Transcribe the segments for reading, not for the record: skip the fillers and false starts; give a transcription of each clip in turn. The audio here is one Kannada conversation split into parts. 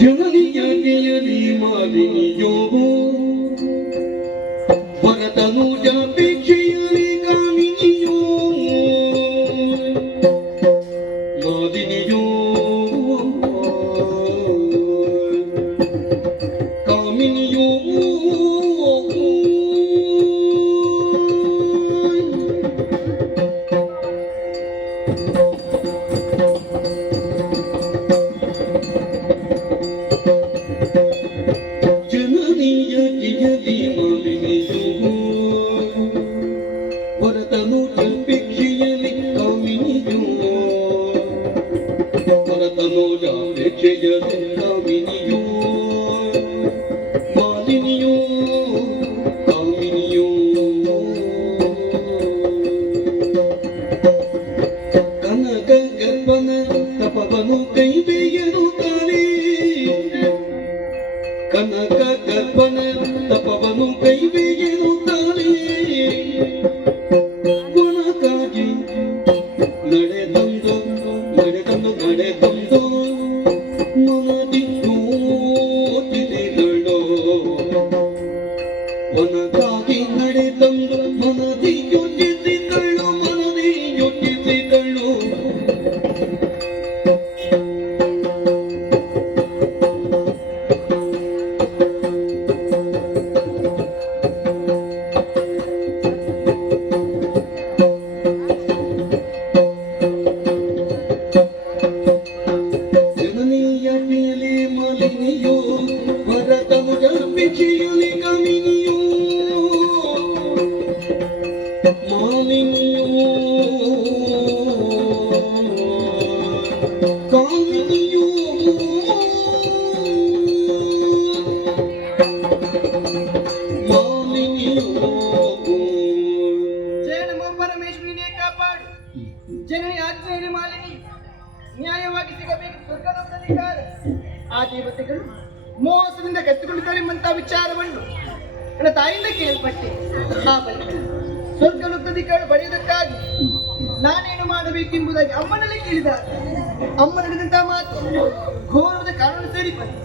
ಜನನಿಯಾಗಿಯಲಿ ಮಾಲಿನಿಯೋ ಭರತನು ಜಾಪೇಕ್ಷೆಯಲಿ ಕಾಮಿನಿಯೋ ಮಾಲಿನಿಯೋ ಕಾಮಿನಿಯೋ ಕನಕ ಕಲ್ಪನ ತಪವನು ಕೈಬೇಗೆನುತ್ತಾಳೆ ಗುಣಕ್ಕಾಗಿ ನಡೆದಂದು ಮನದಿ ಯೋಚಿಸಿದಳು ವನಕ್ಕಾಗಿ ನಡೆದಂದು ಮನದಿ ಯೋಚಿಸಿದಳು ಜನನಿ ಆಜ್ಞೆಯಲ್ಲಿ ಮಾಲಿನಿ ನ್ಯಾಯವಾಗಿ ಸಿಗಬೇಕು ಸ್ವರ್ಗದ ಅಧಿಕಾರ. ಆ ದೇವತೆಗಳು ಮೋಸದಿಂದ ಕತ್ತಿಕೊಂಡಿದ್ದಾರೆ ಎಂಬಂತಹ ವಿಚಾರವನ್ನು ನನ್ನ ತಾಯಿಯಿಂದ ಕೇಳಲ್ಪಟ್ಟೆ. ಆ ಬಳಿಕ ಸ್ವರ್ಗಲೋಕಧಿಕಾರ ಪಡೆಯುವುದಕ್ಕಾಗಿ ನಾನೇನು ಮಾಡಬೇಕೆಂಬುದಾಗಿ ಅಮ್ಮನಲ್ಲಿ ಕೇಳಿದಾಗ ಅಮ್ಮ ನಡೆದಂತಹ ಮಾತು ಘೋರದ ಕಾರಣ ಸೇರಿಕೊಂಡು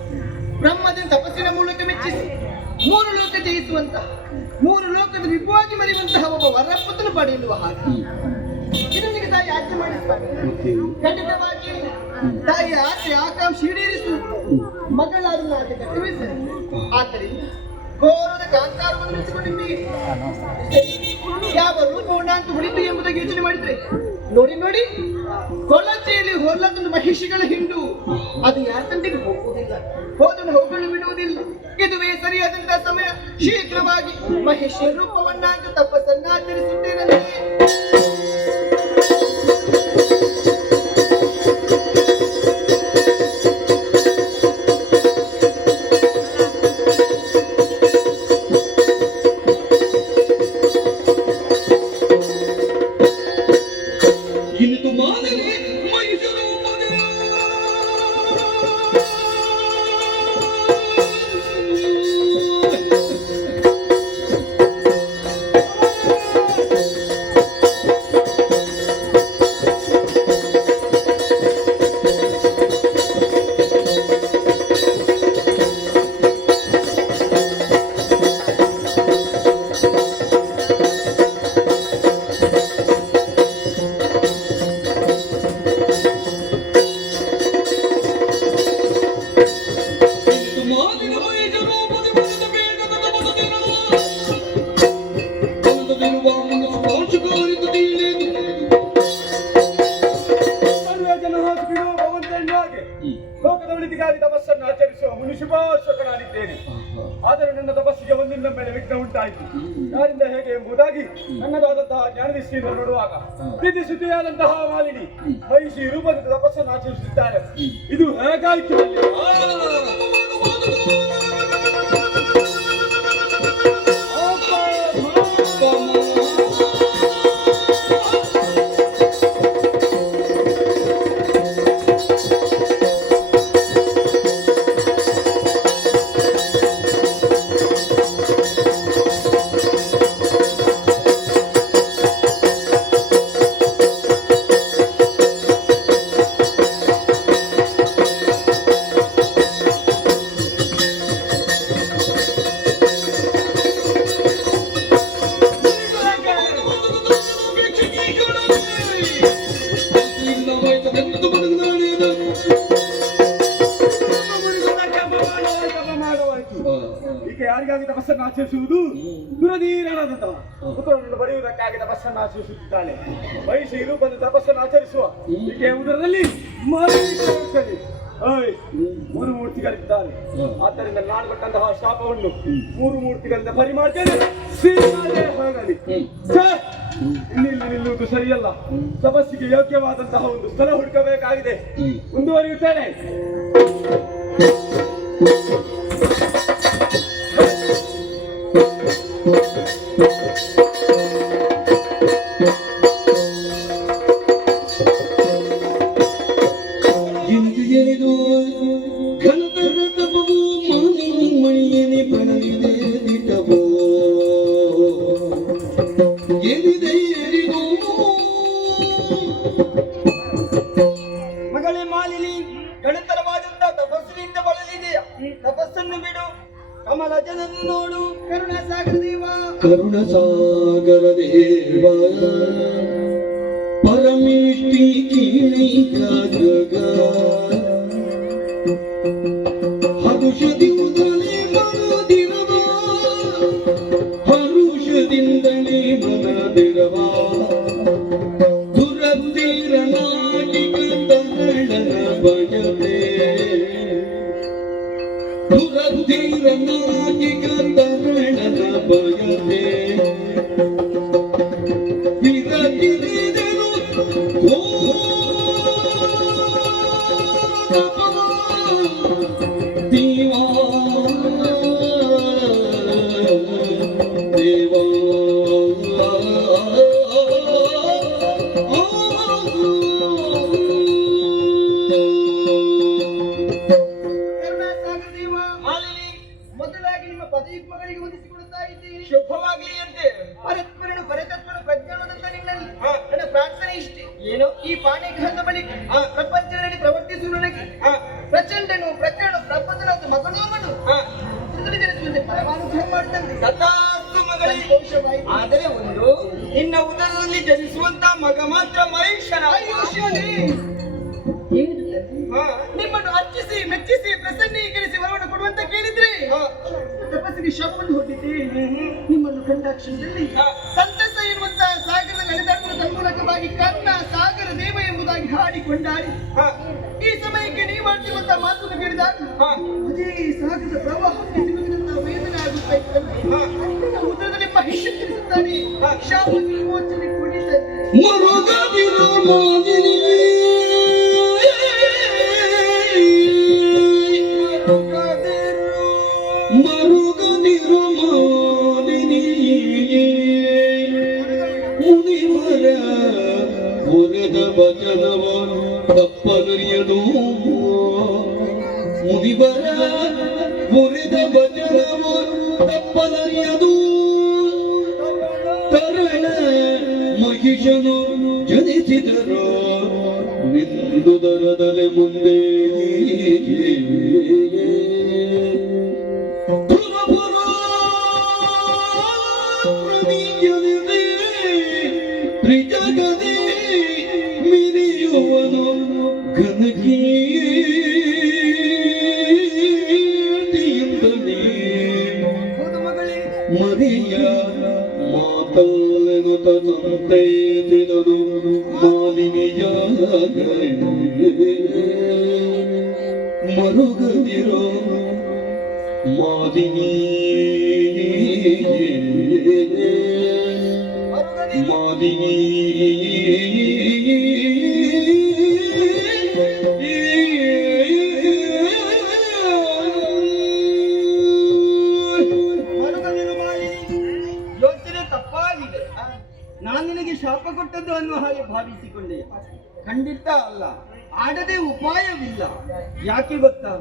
ಬ್ರಹ್ಮದ ತಪಸ್ಸಿನ ಮೂಲಕ ಮೆಚ್ಚಿಸಿ 3 ಲೋಕ ಜಯಿಸುವಂತಹ 3 ಲೋಕದ ವಿಭವಾಗಿ ಮರೆಯುವಂತಹ ಒಬ್ಬ ವರಪುತ್ರನು ಪಡೆಯುವ ಹಾಗೆ ಇದನಿಗೆ ತಾಯಿ ಆಜ್ಞೆ ಮಾಡಿಸ್ತಾರೆ. ಖಂಡಿತವಾಗಿ ತಾಯಿಯ ಆಸೆ ಆಕಾಂಕ್ಷೆ ಈಡೇರಿಸುವುದು ಮಗಳಾದ ಆಕೆ ಕರ್ತವ್ಯ. ಆದ್ದರಿಂದ ಘೋರದ ಕಾಂತಾರವನ್ನು ನಿಲ್ಲಿಸಿಕೊಂಡಿದ್ದೀರಿ. ಯಾವ ರೂಪವನ್ನ ಅಂತ ಉಳಿತು ಎಂಬುದಾಗಿ ಯೋಚನೆ ಮಾಡಿದ್ರೆ ನೋಡಿ ಕೊಳಚೆಯಲ್ಲಿ ಹೊರಲದೊಂದು ಮಹಿಷಿಗಳ ಹಿಂಡು ಅದು ಯಾರ ತಂದೆಗೆ ಹೋಗುವುದಿಲ್ಲ, ಹೋದನ್ನು ಹೋಗಲು ಬಿಡುವುದಿಲ್ಲ. ಇದುವೇ ಸರಿಯಾದಂತಹ ಸಮಯ. ಶೀಘ್ರವಾಗಿ ಮಹಿಷಿಯ ರೂಪವನ್ನಾಗಿ ತಪಸ್ಸನ್ನಾಚರಿಸುತ್ತೇನೆ. ಲೋಕದವಳಿಗಾಗಿ ತಪಸ್ಸನ್ನು ಆಚರಿಸುವ ಮುನಿಶುಭಾಶಕನಾಗಿದ್ದೇನೆ. ಆದರೆ ನನ್ನ ತಪಸ್ಸಿಗೆ ಒಂದಿನ ಮೇಲೆ ವಿಘ್ನ ಉಂಟಾಯಿತು. ಯಾರಿಂದ ಹೇಗೆ ಎಂಬುದಾಗಿ ನನ್ನದಾದಂತಹ ಜ್ಞಾನದೃಷ್ಟಿಯಿಂದ ನೋಡುವಾಗ ಪ್ರೀತಿ ಸುದ್ದಿಯಾದಂತಹ ಮಾಲಿನಿ ಮಹಿಷಿ ರೂಪದ ತಪಸ್ಸನ್ನು ಆಚರಿಸುತ್ತಿದ್ದಾರೆ. ಇದು ಹೇಗಾಯಿತು? ತಪಸ್ಸನ್ನು ಆಚರಿಸುವುದು ದುರಧೀರನಾದಂತಹ ಪುತ್ರನನ್ನು ಬರೆಯುವುದಕ್ಕಾಗಿ ತಪಸ್ಸನ್ನು ಆಚರಿಸುತ್ತಿದ್ದಾಳೆ. ವಯಸ್ಸು ರೂಪದ ತಪಸ್ಸನ್ನು ಆಚರಿಸುವ ಈಕೆ ಉದರದಲ್ಲಿ ಮೂರು ಮೂರ್ತಿಗಳಿದ್ದಾರೆ. ಆದ್ದರಿಂದ ನಾನು ಕೊಟ್ಟಂತಹ ಶಾಪವನ್ನು ಮೂರು ಮೂರ್ತಿಗಳಿಂದ ಪರಿಮಾಡ್ತೇನೆ. ಹೋಗಲಿ. ಇಲ್ಲಿ ನಿಲ್ಲುವುದು ಸರಿಯಲ್ಲ. ತಪಸ್ಸಿಗೆ ಯೋಗ್ಯವಾದಂತಹ ಒಂದು ಸ್ಥಳ ಹುಡುಕಬೇಕಾಗಿದೆ. ಮುಂದುವರಿಯುತ್ತೇನೆ. ಮಗಳೇ ಮಾಲಿನಿ, ಗಣತರವಾದಂತಹ ತಪಸ್ಸಿನಿಂದ ಬಳಲಿದೆಯಾ? ತಪಸ್ಸನ್ನು ಬಿಡು, ಕಮಲಜನನ್ನು ನೋಡು. ಕರುಣಸಾಗರ ದೇವ, ಕರುಣಸಾಗರ ದೇವ, ಪರಮೇಷ್ಠಿ ಕೀಳಿಕ ಜಗ ಹರುಷದಿಂದಲೇ ಮನದಿರವ, ಹರುಷದಿಂದಲೇ ಮನದಿರವ, ದುರತೀರ ನಾಟಿಕ ತರಳನ ಭಜತೆ, ದುರತೀರ ನಾಟಿಕ ತರಳನ ಭಜತೆ, ವಿರತಿರಿದೆನು ದೇವಾ ದೇವಾ ಮಾಲಿನಿ, ಮೊದಲಾಗಿ ನಿಮ್ಮ ಪದಯುಗ್ಮಗಳಿಗೆ ಹೊಂದಿಸಿಕೊಡುತ್ತಾ ಇದ್ದೀನಿ. ಶುಭವಾಗಲಿ ಅಂತೆ. ಪರತ್ಪರನು ಪರತತ್ವನು ಪ್ರಜ್ಞಾನದಂತ ನಿನ್ನಲ್ಲಿ ನನ್ನ ಪ್ರಾರ್ಥನೆ ಇಷ್ಟೇ. ಏನು? ಈ ಪಾಣಿಗ್ರಹದ ಬಳಿಕ ಪ್ರಪಂಚದಲ್ಲಿ ಪ್ರವರ್ತಿಸುವ ನನಗೆ ಪ್ರಚಂಡನು ಪ್ರಕರಣ ಪ್ರಪಂಚನಾದ ಮಗಳು ಮಗಳು ಜನಿಸುವಂತೆ ಪರಮಾನುಗ್ರಹ ಮಾಡ್ತಂತೆ. ತಥಾಸ್ತು ಮಗಳೇ. ಸಂತೋಷವಾಯಿತು. ಆದರೆ ಒಂದು, ನಿನ್ನ ಉದರದಲ್ಲಿ ಜನಿಸುವಂತ ಮಗ ಮಾತ್ರ ಮಹೇಶನ. ನಿಮ್ಮನ್ನು ಅರ್ಚಿಸಿ ಮೆಚ್ಚಿಸಿ ಪ್ರಸನ್ನೀಕರಿಸಿ ವರವನ್ನು ಕೊಡುವಂತ ಕೇಳಿದ್ರೆ ತಪಸ್ಸಿಗೆ ಶಾಪವನ್ನು ಹೊಂದಿದ್ದೆ. ನಿಮ್ಮನ್ನು ಕಂಡ ಕ್ಷಣದಲ್ಲಿ ಸಂತಸ ಎನ್ನುವಂತಹ ಸಾಗರದ ನಡೆದಾಡುವ ತನ್ಮೂಲಕವಾಗಿ ಕರ್ಣ ಸಾಗರ ದೇವ ಎಂಬುದಾಗಿ ಹಾಡಿಕೊಂಡಾಡಿ ಈ ಸಮಯಕ್ಕೆ ನೀವು ಮಾಡ್ತಿರುವಂತಹ ಮಾತನ್ನು ಕೇಳಿದಾಗ ಅದೇ ಸಾಗರದ ಪ್ರವಾಹಕ್ಕೆ ಸಿಗುತ್ತಿರುವಂತಹ ವೇದನೆ ಆಗುತ್ತಾ ಇದ್ದಂತೆ ಉದರದಲ್ಲಿ ಮಹಿಷ ತಿಳಿಸುತ್ತಾನೆ. ಶಾಪ ವಿಮೋಚನೆ ಕುಡಿತಂತೆ. ಮರುಗದಿರೋ ಮಾಲಿನಿ, ಮರುಗದಿರೋ ಮಾಲಿನಿ, ಮುನಿವರ ಹೊರೆದ ವಚನವ ತಪ್ಪನರಿಯದು, ಮುನಿವರ ಹೊರೆದ ವಚನವ ತಪ್ಪನರಿಯದು, ತರಣ ಮಹಿಷನು ಜನಿಸಿದರು ನಿಂದುದರದಲೆ ಮುಂದೆ ತ್ರಿಜಗದೇ ಮಿರಿಯುವನು ಘನಕೀರ್ತಿಯಿಂದಲೇ ಮರಿಯ ಮಾತಲ್ಲೆನುತ ಸಂತೈಸಿದರು ಮಾಲಿನಿಯ ಮರುಗದಿರೋ ಮಾಲಿನಿ, ಮಾಲಿನಿ ಯೋಚನೆ ತಪ್ಪಾಗಿದೆ. ನಾನು ನಿನಗೆ ಶಾಪ ಕೊಟ್ಟದ್ದು ಅನ್ನುವ ಹಾಗೆ ಭಾವಿಸಿಕೊಂಡೆ. ಖಂಡಿತ ಅಲ್ಲ. ಆಡದೆ ಉಪಾಯವಿಲ್ಲ. ಯಾಕೆ ಗೊತ್ತಾ?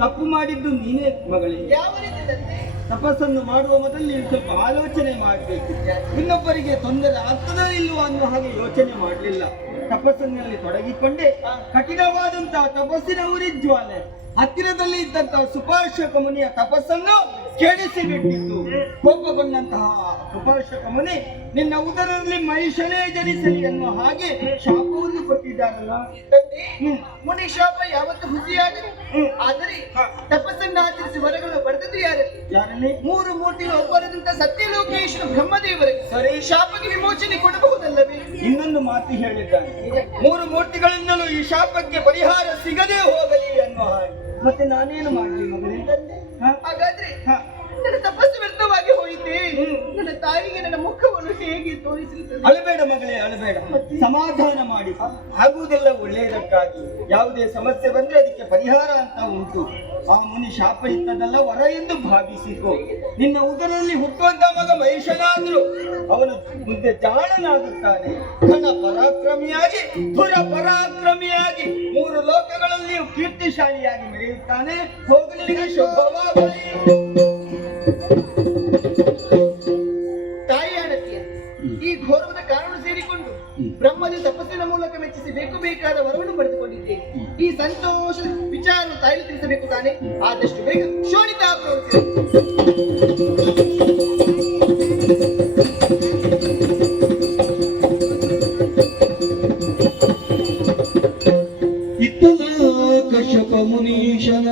ತಪ್ಪು ಮಾಡಿದ್ದು ನೀನೇ ಮಗಳೇ. ಯಾವ ರೀತಿಯಲ್ಲಿ ತಪಸ್ಸನ್ನು ಮಾಡುವ ಮೊದಲು ಸ್ವಲ್ಪ ಆಲೋಚನೆ ಮಾಡಬೇಕು. ಇನ್ನೊಬ್ಬರಿಗೆ ತೊಂದರೆ ಆಗ್ತದೋ ಇಲ್ವೋ ಅನ್ನುವ ಹಾಗೆ ಯೋಚನೆ ಮಾಡಲಿಲ್ಲ. ತಪಸ್ಸಿನಲ್ಲಿ ತೊಡಗಿಕೊಂಡೆ. ಕಠಿಣವಾದಂತಹ ತಪಸ್ಸಿನ ಉರಿಜ್ವಾಲೆ ಹತ್ತಿರದಲ್ಲಿ ಇದ್ದಂತಹ ಸುಪಾರ್ಶ್ವಕ ಮುನಿಯ ತಪಸ್ಸನ್ನು ಕೆಡಿಸಿಬಿಟ್ಟಿದ್ದು. ಕೋಪಗೊಂಡಂತಹ ಕೃಪಾಶಕ ಮುನಿ ನಿನ್ನ ಉದರದಲ್ಲಿ ಮಹಿಷನೇ ಜನಿಸಲಿ ಎನ್ನುವ ಹಾಗೆ ಶಾಪವನ್ನು ಕೊಟ್ಟಿದ್ದಾರಲ್ಲ. ತಂದೆ, ಮುನಿ ಶಾಪ ಯಾವತ್ತು ಹುಸಿಯಾಗಲಿ. ಆದರೆ ತಪಸ್ಸನ್ನು ಆಚರಿಸಿ ವರಗಳನ್ನು ಪಡೆದದ್ದು ಯಾರಲ್ಲಿ? 3 ಮೂರ್ತಿಗಳು ಒಬ್ಬರದಂತ ಸತ್ಯಲೋಕೇಶ್ವರ ಬ್ರಹ್ಮದೇವರಿಗೆ ಸರಿ. ಶಾಪಕ್ಕೆ ವಿಮೋಚನೆ ಕೊಡಬಹುದಲ್ಲವೇ? ಇನ್ನೊಂದು ಮಾತು ಹೇಳಿದ್ದಾನೆ, 3 ಮೂರ್ತಿಗಳಿಂದಲೂ ಈ ಶಾಪಕ್ಕೆ ಪರಿಹಾರ ಸಿಗದೇ ಹೋಗಲಿ ಎನ್ನುವ ಹಾಗೆ. ಮತ್ತೆ ನಾನೇನು ಮಾಡಲಿ ಮಗಳೇ? ಹಾಗಾದ್ರೆ ನನ್ನ ತಪಸ್ಸು ವ್ಯರ್ಥವಾಗಿ ಹೋಯಿತೆ. ನನ್ನ ತಾಯಿಗೆ ನನ್ನ ಮುಖವನ್ನು ಹೇಗೆ ತೋರಿಸಿರುತ್ತದೆ? ಅಳಬೇಡ ಮಗಳೇ, ಅಳಬೇಡ. ಸಮಾಧಾನ ಮಾಡಿ. ಆಗುವುದೆಲ್ಲ ಒಳ್ಳೆಯದಕ್ಕಾಗಿ. ಯಾವುದೇ ಸಮಸ್ಯೆ ಬಂದ್ರೆ ಅದಕ್ಕೆ ಪರಿಹಾರ ಅಂತ ಉಂಟು. ಆ ಮುನಿ ಶಾಪ ಇತ್ತದಲ್ಲ ವರ ಎಂದು ಭಾವಿಸಿಕೊ. ನಿನ್ನ ಉದರದಲ್ಲಿ ಹುಟ್ಟುವಂತ ಮಗ ಮಹಿಷನಾದ್ರು ಅವನು ಮುಂದೆ ಜಾಣನಾಗುತ್ತಾನೆ. ಘನ ಪರಾಕ್ರಮಿಯಾಗಿ ಪುರ ಪರಾಕ್ರಮಿಯಾಗಿ 3 ಲೋಕಗಳಲ್ಲಿಯೂ ಕೀರ್ತಿಶಾಲಿಯಾಗಿ ಮೆರೆಯುತ್ತಾನೆ. ಹೋಗಲಿಗೆ ಶುಭವಾಗಲಿ. ತಾಯಿಯಾಣತಿಯ ಈ ಘೋರವಾದ ಕಾರಣ ಸೇರಿಕೊಂಡು ಬ್ರಹ್ಮದ ತಪಸ್ಸಿನ ಮೂಲಕ ಮೆಚ್ಚಿಸಿ ಬೇಕಾದ ವರವನ್ನು ಪಡೆದುಕೊಂಡಿದ್ದೇನೆ. ಈ ಸಂತೋಷದ ವಿಚಾರವನ್ನು ತಾಯಿಗೆ ತಿಳಿಸಬೇಕು ತಾನೆ. ಆದಷ್ಟು ಬೇಗ ಶೋಣಿತ ಇತ್ತಲ ಕಶ್ಯಪ ಮುನೀಶನ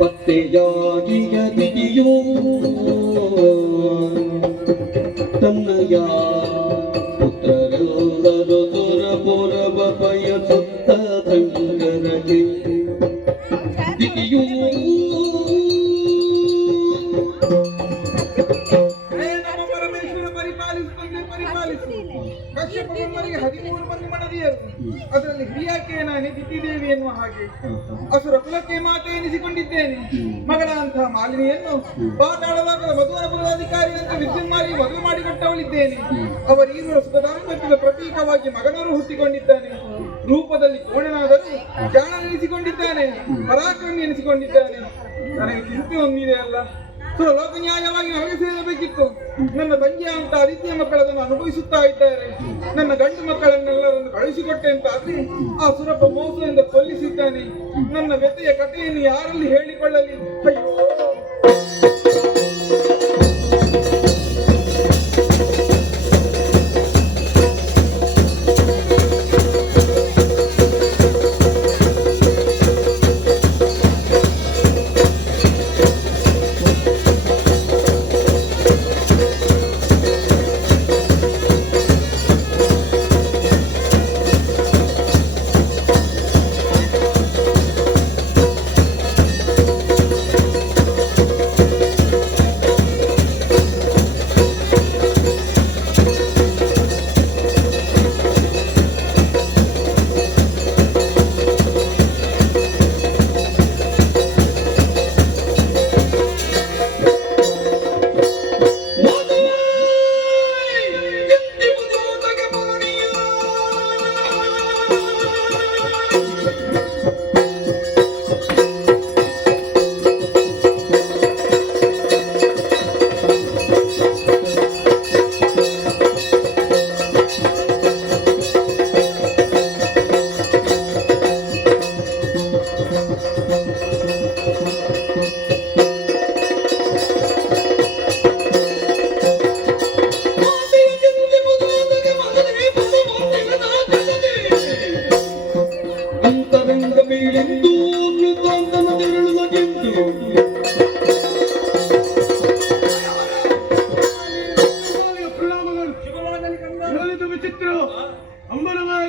ಪತ್ತೆಯಾಗಿಯ ದಿದಿಯೋ ತನ್ನಯ ಪುತ್ರರೆಲ್ಲರೂ ದೊರಬೊರ ಬಯಸುತ್ತ ತಂಗರಗೆ ದಿದಿಯೋ ಕಶ್ಯಪನಿಗೆ 13 ಮಂದಿ ಮಡದಿಯರು. ಅದರಲ್ಲಿ ಹಿರಿಯಾಕೆ ನಾನೇ ದಿತಿದೇವಿ ಎನ್ನುವ ಹಾಗೆ ಅಸುರ ಕುಲಕ್ಕೆ ಮಾತೆ ಎನಿಸಿಕೊಂಡಿದ್ದೇನೆ. ಮಗಳಂತಹ ಮಾಲಿನಿಯನ್ನು ಪಾತಾಳ ಲೋಕದ ಮಧುವರ ಕುಲಾಧಿಕಾರಿ ಅಂತ ವಿದ್ಯುನ್ಮಾರಿ ಮದುವೆ ಮಾಡಿಕೊಟ್ಟವಳಿದ್ದೇನೆ. ಅವರ ಈರುಳ ಸುಖದಾಂಪತ್ಯದ ಪ್ರತೀಕವಾಗಿ ಮಗನವರು ಹುಟ್ಟಿಕೊಂಡಿದ್ದಾನೆ. ರೂಪದಲ್ಲಿ ಕೋಣನಾದರೂ ಜಾಣನೆನಿಸಿಕೊಂಡಿದ್ದಾನೆ, ಪರಾಕ್ರಮಿ ಎನಿಸಿಕೊಂಡಿದ್ದಾನೆ. ನನಗೆ ಚಿಂತೆ ಹೊಂದಿದೆ ಅಲ್ಲ. ಲೋಕ ನ್ಯಾಯವಾಗಿ ನಮಗೆ ಸೇರಬೇಕಿತ್ತು. ನನ್ನ ತಂಗಿಯ ಅಂತ ರೀತಿಯ ಮಕ್ಕಳನ್ನು ಅನುಭವಿಸುತ್ತಾ ಇದ್ದಾರೆ. ನನ್ನ ಗಂಡು ಮಕ್ಕಳನ್ನೆಲ್ಲರನ್ನು ಕಳುಹಿಸಿಕೊಟ್ಟೆ ಅಂತ ಆದ್ರೆ ಆ ಸುರಪ ಮೋಸದಿಂದ ಕೊಲ್ಲಿಸಿದ್ದಾನೆ. ನನ್ನ ವ್ಯಥೆಯ ಕಥೆಯನ್ನು ಯಾರಲ್ಲಿ ಹೇಳಿಕೊಳ್ಳಲಿ? ಅಯ್ಯೋ,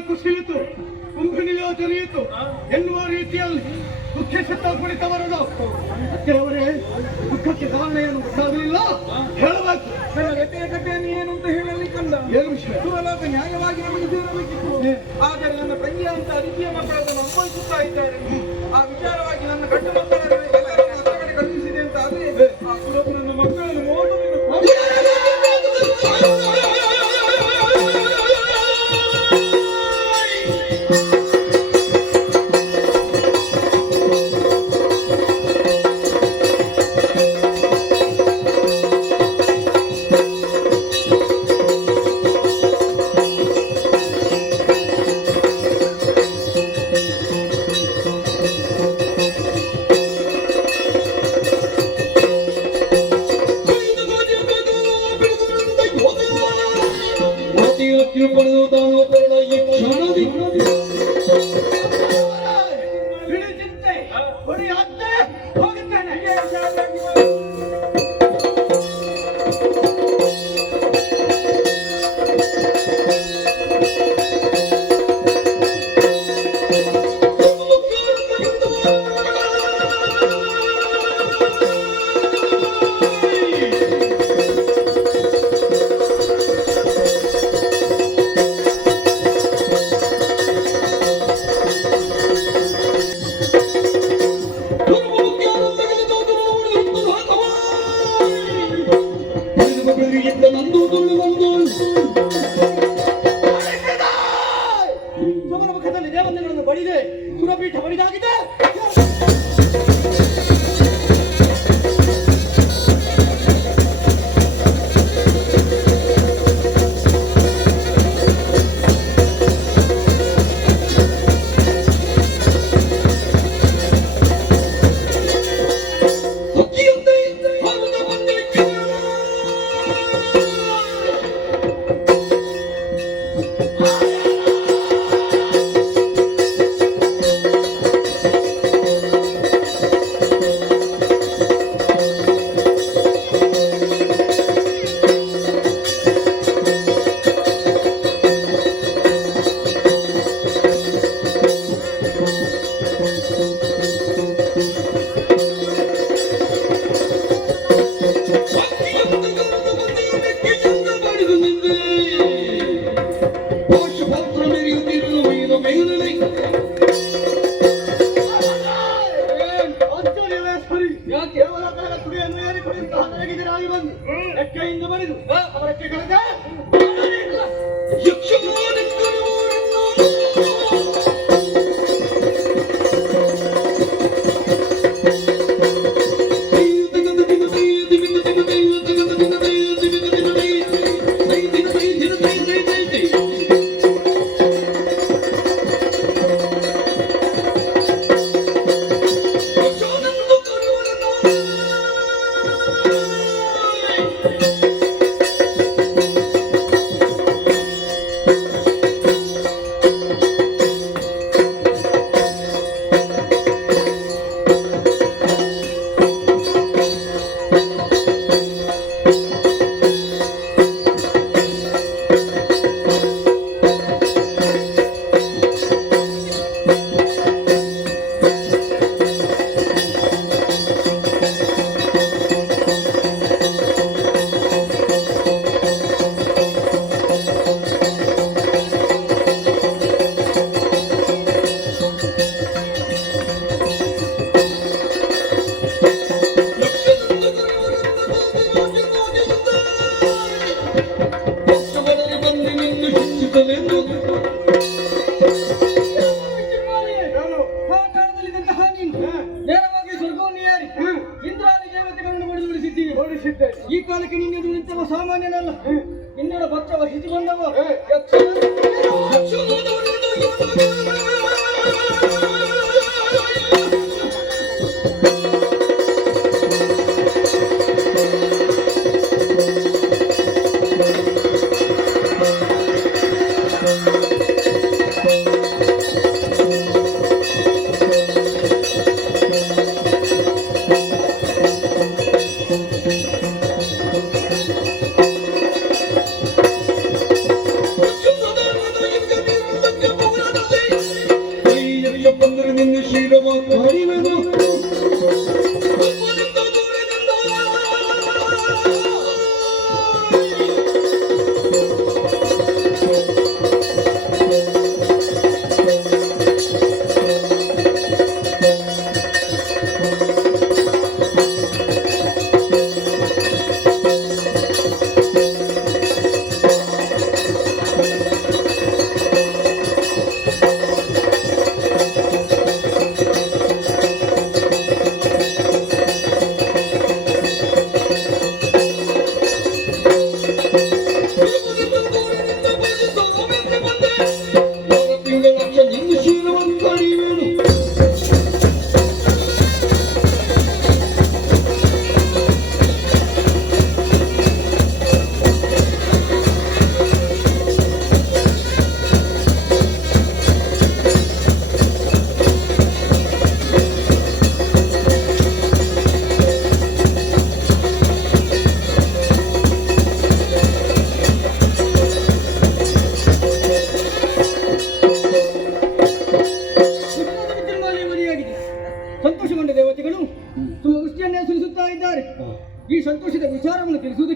ಕುಸಿಯಿತು, ಕುಂಭನಿಯೋ ಜನಿಯಿತು ಎನ್ನುವ ರೀತಿಯಲ್ಲಿ ದುಃಖಿಸುತ್ತಾ ಕುಳಿತವರನ್ನು ಅವರೇ ದುಃಖಕ್ಕೆ ಕಾರಣ ಏನು ಗೊತ್ತಾಗಲಿಲ್ಲ, ಹೇಳಬೇಕು. ನನ್ನ ವ್ಯಥೆಯ ಕಥೆಯನ್ನು ಏನು ಅಂತ ಹೇಳಲಿ ಕಂದ. ಏನು ವಿಷಯ? ಸುರಲೋಕ ನ್ಯಾಯವಾಗಿ ನಮಗೆ ಸೇರಬೇಕಿತ್ತು. ಆದರೆ ನನ್ನ ತಂಗಿಯ ಅಂತ ಅದಿತಿಯ ಮಕ್ಕಳನ್ನು ಅನುಭವಿಸುತ್ತಾ ಇದ್ದಾರೆ. ಆ ವಿಚಾರವಾಗಿ ನನ್ನ ಗಂಡು ಮಕ್ಕಳನ್ನು ಕಡೆ ಕಳುಹಿಸಿದೆ ಅಂತ ಆದ್ರೆ ಆ ಸುರಪ ನನ್ನ ಮಕ್ಕಳನ್ನು ಮೋಸ ಆಜ್ಞೆ ಪಡೆದು ತಾನು ಹೊರಡ ಈ ಕ್ಷಣದಿ ಬಿಡಿ ಚಿಂತೆ ಕೊಡಿ ಅತ್ತೆ ಹೋಗುತ್ತೇನೆ ಸಮರ ಮುಖದಲ್ಲಿ ದೇವತೆಗಳನ್ನು ಬಡಿದೆ ಸುರಪೀಠ ಬಡಿದಾಗಿದೆ ರೆಕ್ಕೆಯಿಂದ ಬಡಿದು ಅವರಕ್ಕೆ ಕಳೆದ ಈ ಕಾಲಕ್ಕೆ ನಿನ್ನೆ ನಿಂತವ ಸಾಮಾನ್ಯನಲ್ಲ ಇನ್ನೊಡ ಭಕ್ತ ವಹಿಸಿ ಬಂದವ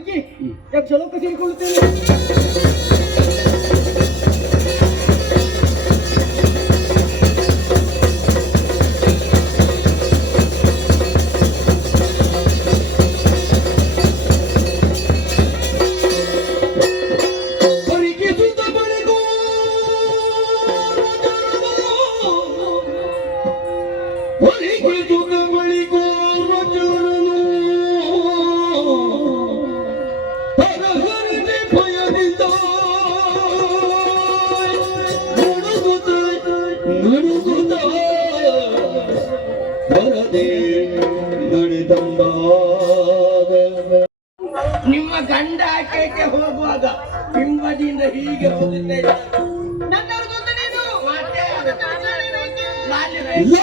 ಉಜ್ಜಿ ಯಕ್ಷಲೋಕ ಸೇರಿಕೊಳ್ಳುತ್ತೇನೆ. ನಿಮ್ಮ ಗಂಡ ಆಕೆಗೆ ಹೋಗುವಾಗ ಹಿಂಬದಿಯಿಂದ ಹೀಗೆ ಹೋಗುತ್ತೆ. ನನ್ನವರು ಗೊತ್ತು ನೀನು ಮತ್ತೆ ಅದಕ್ಕೆ ವಿಚಾರ ಏನಾಯ್ತು?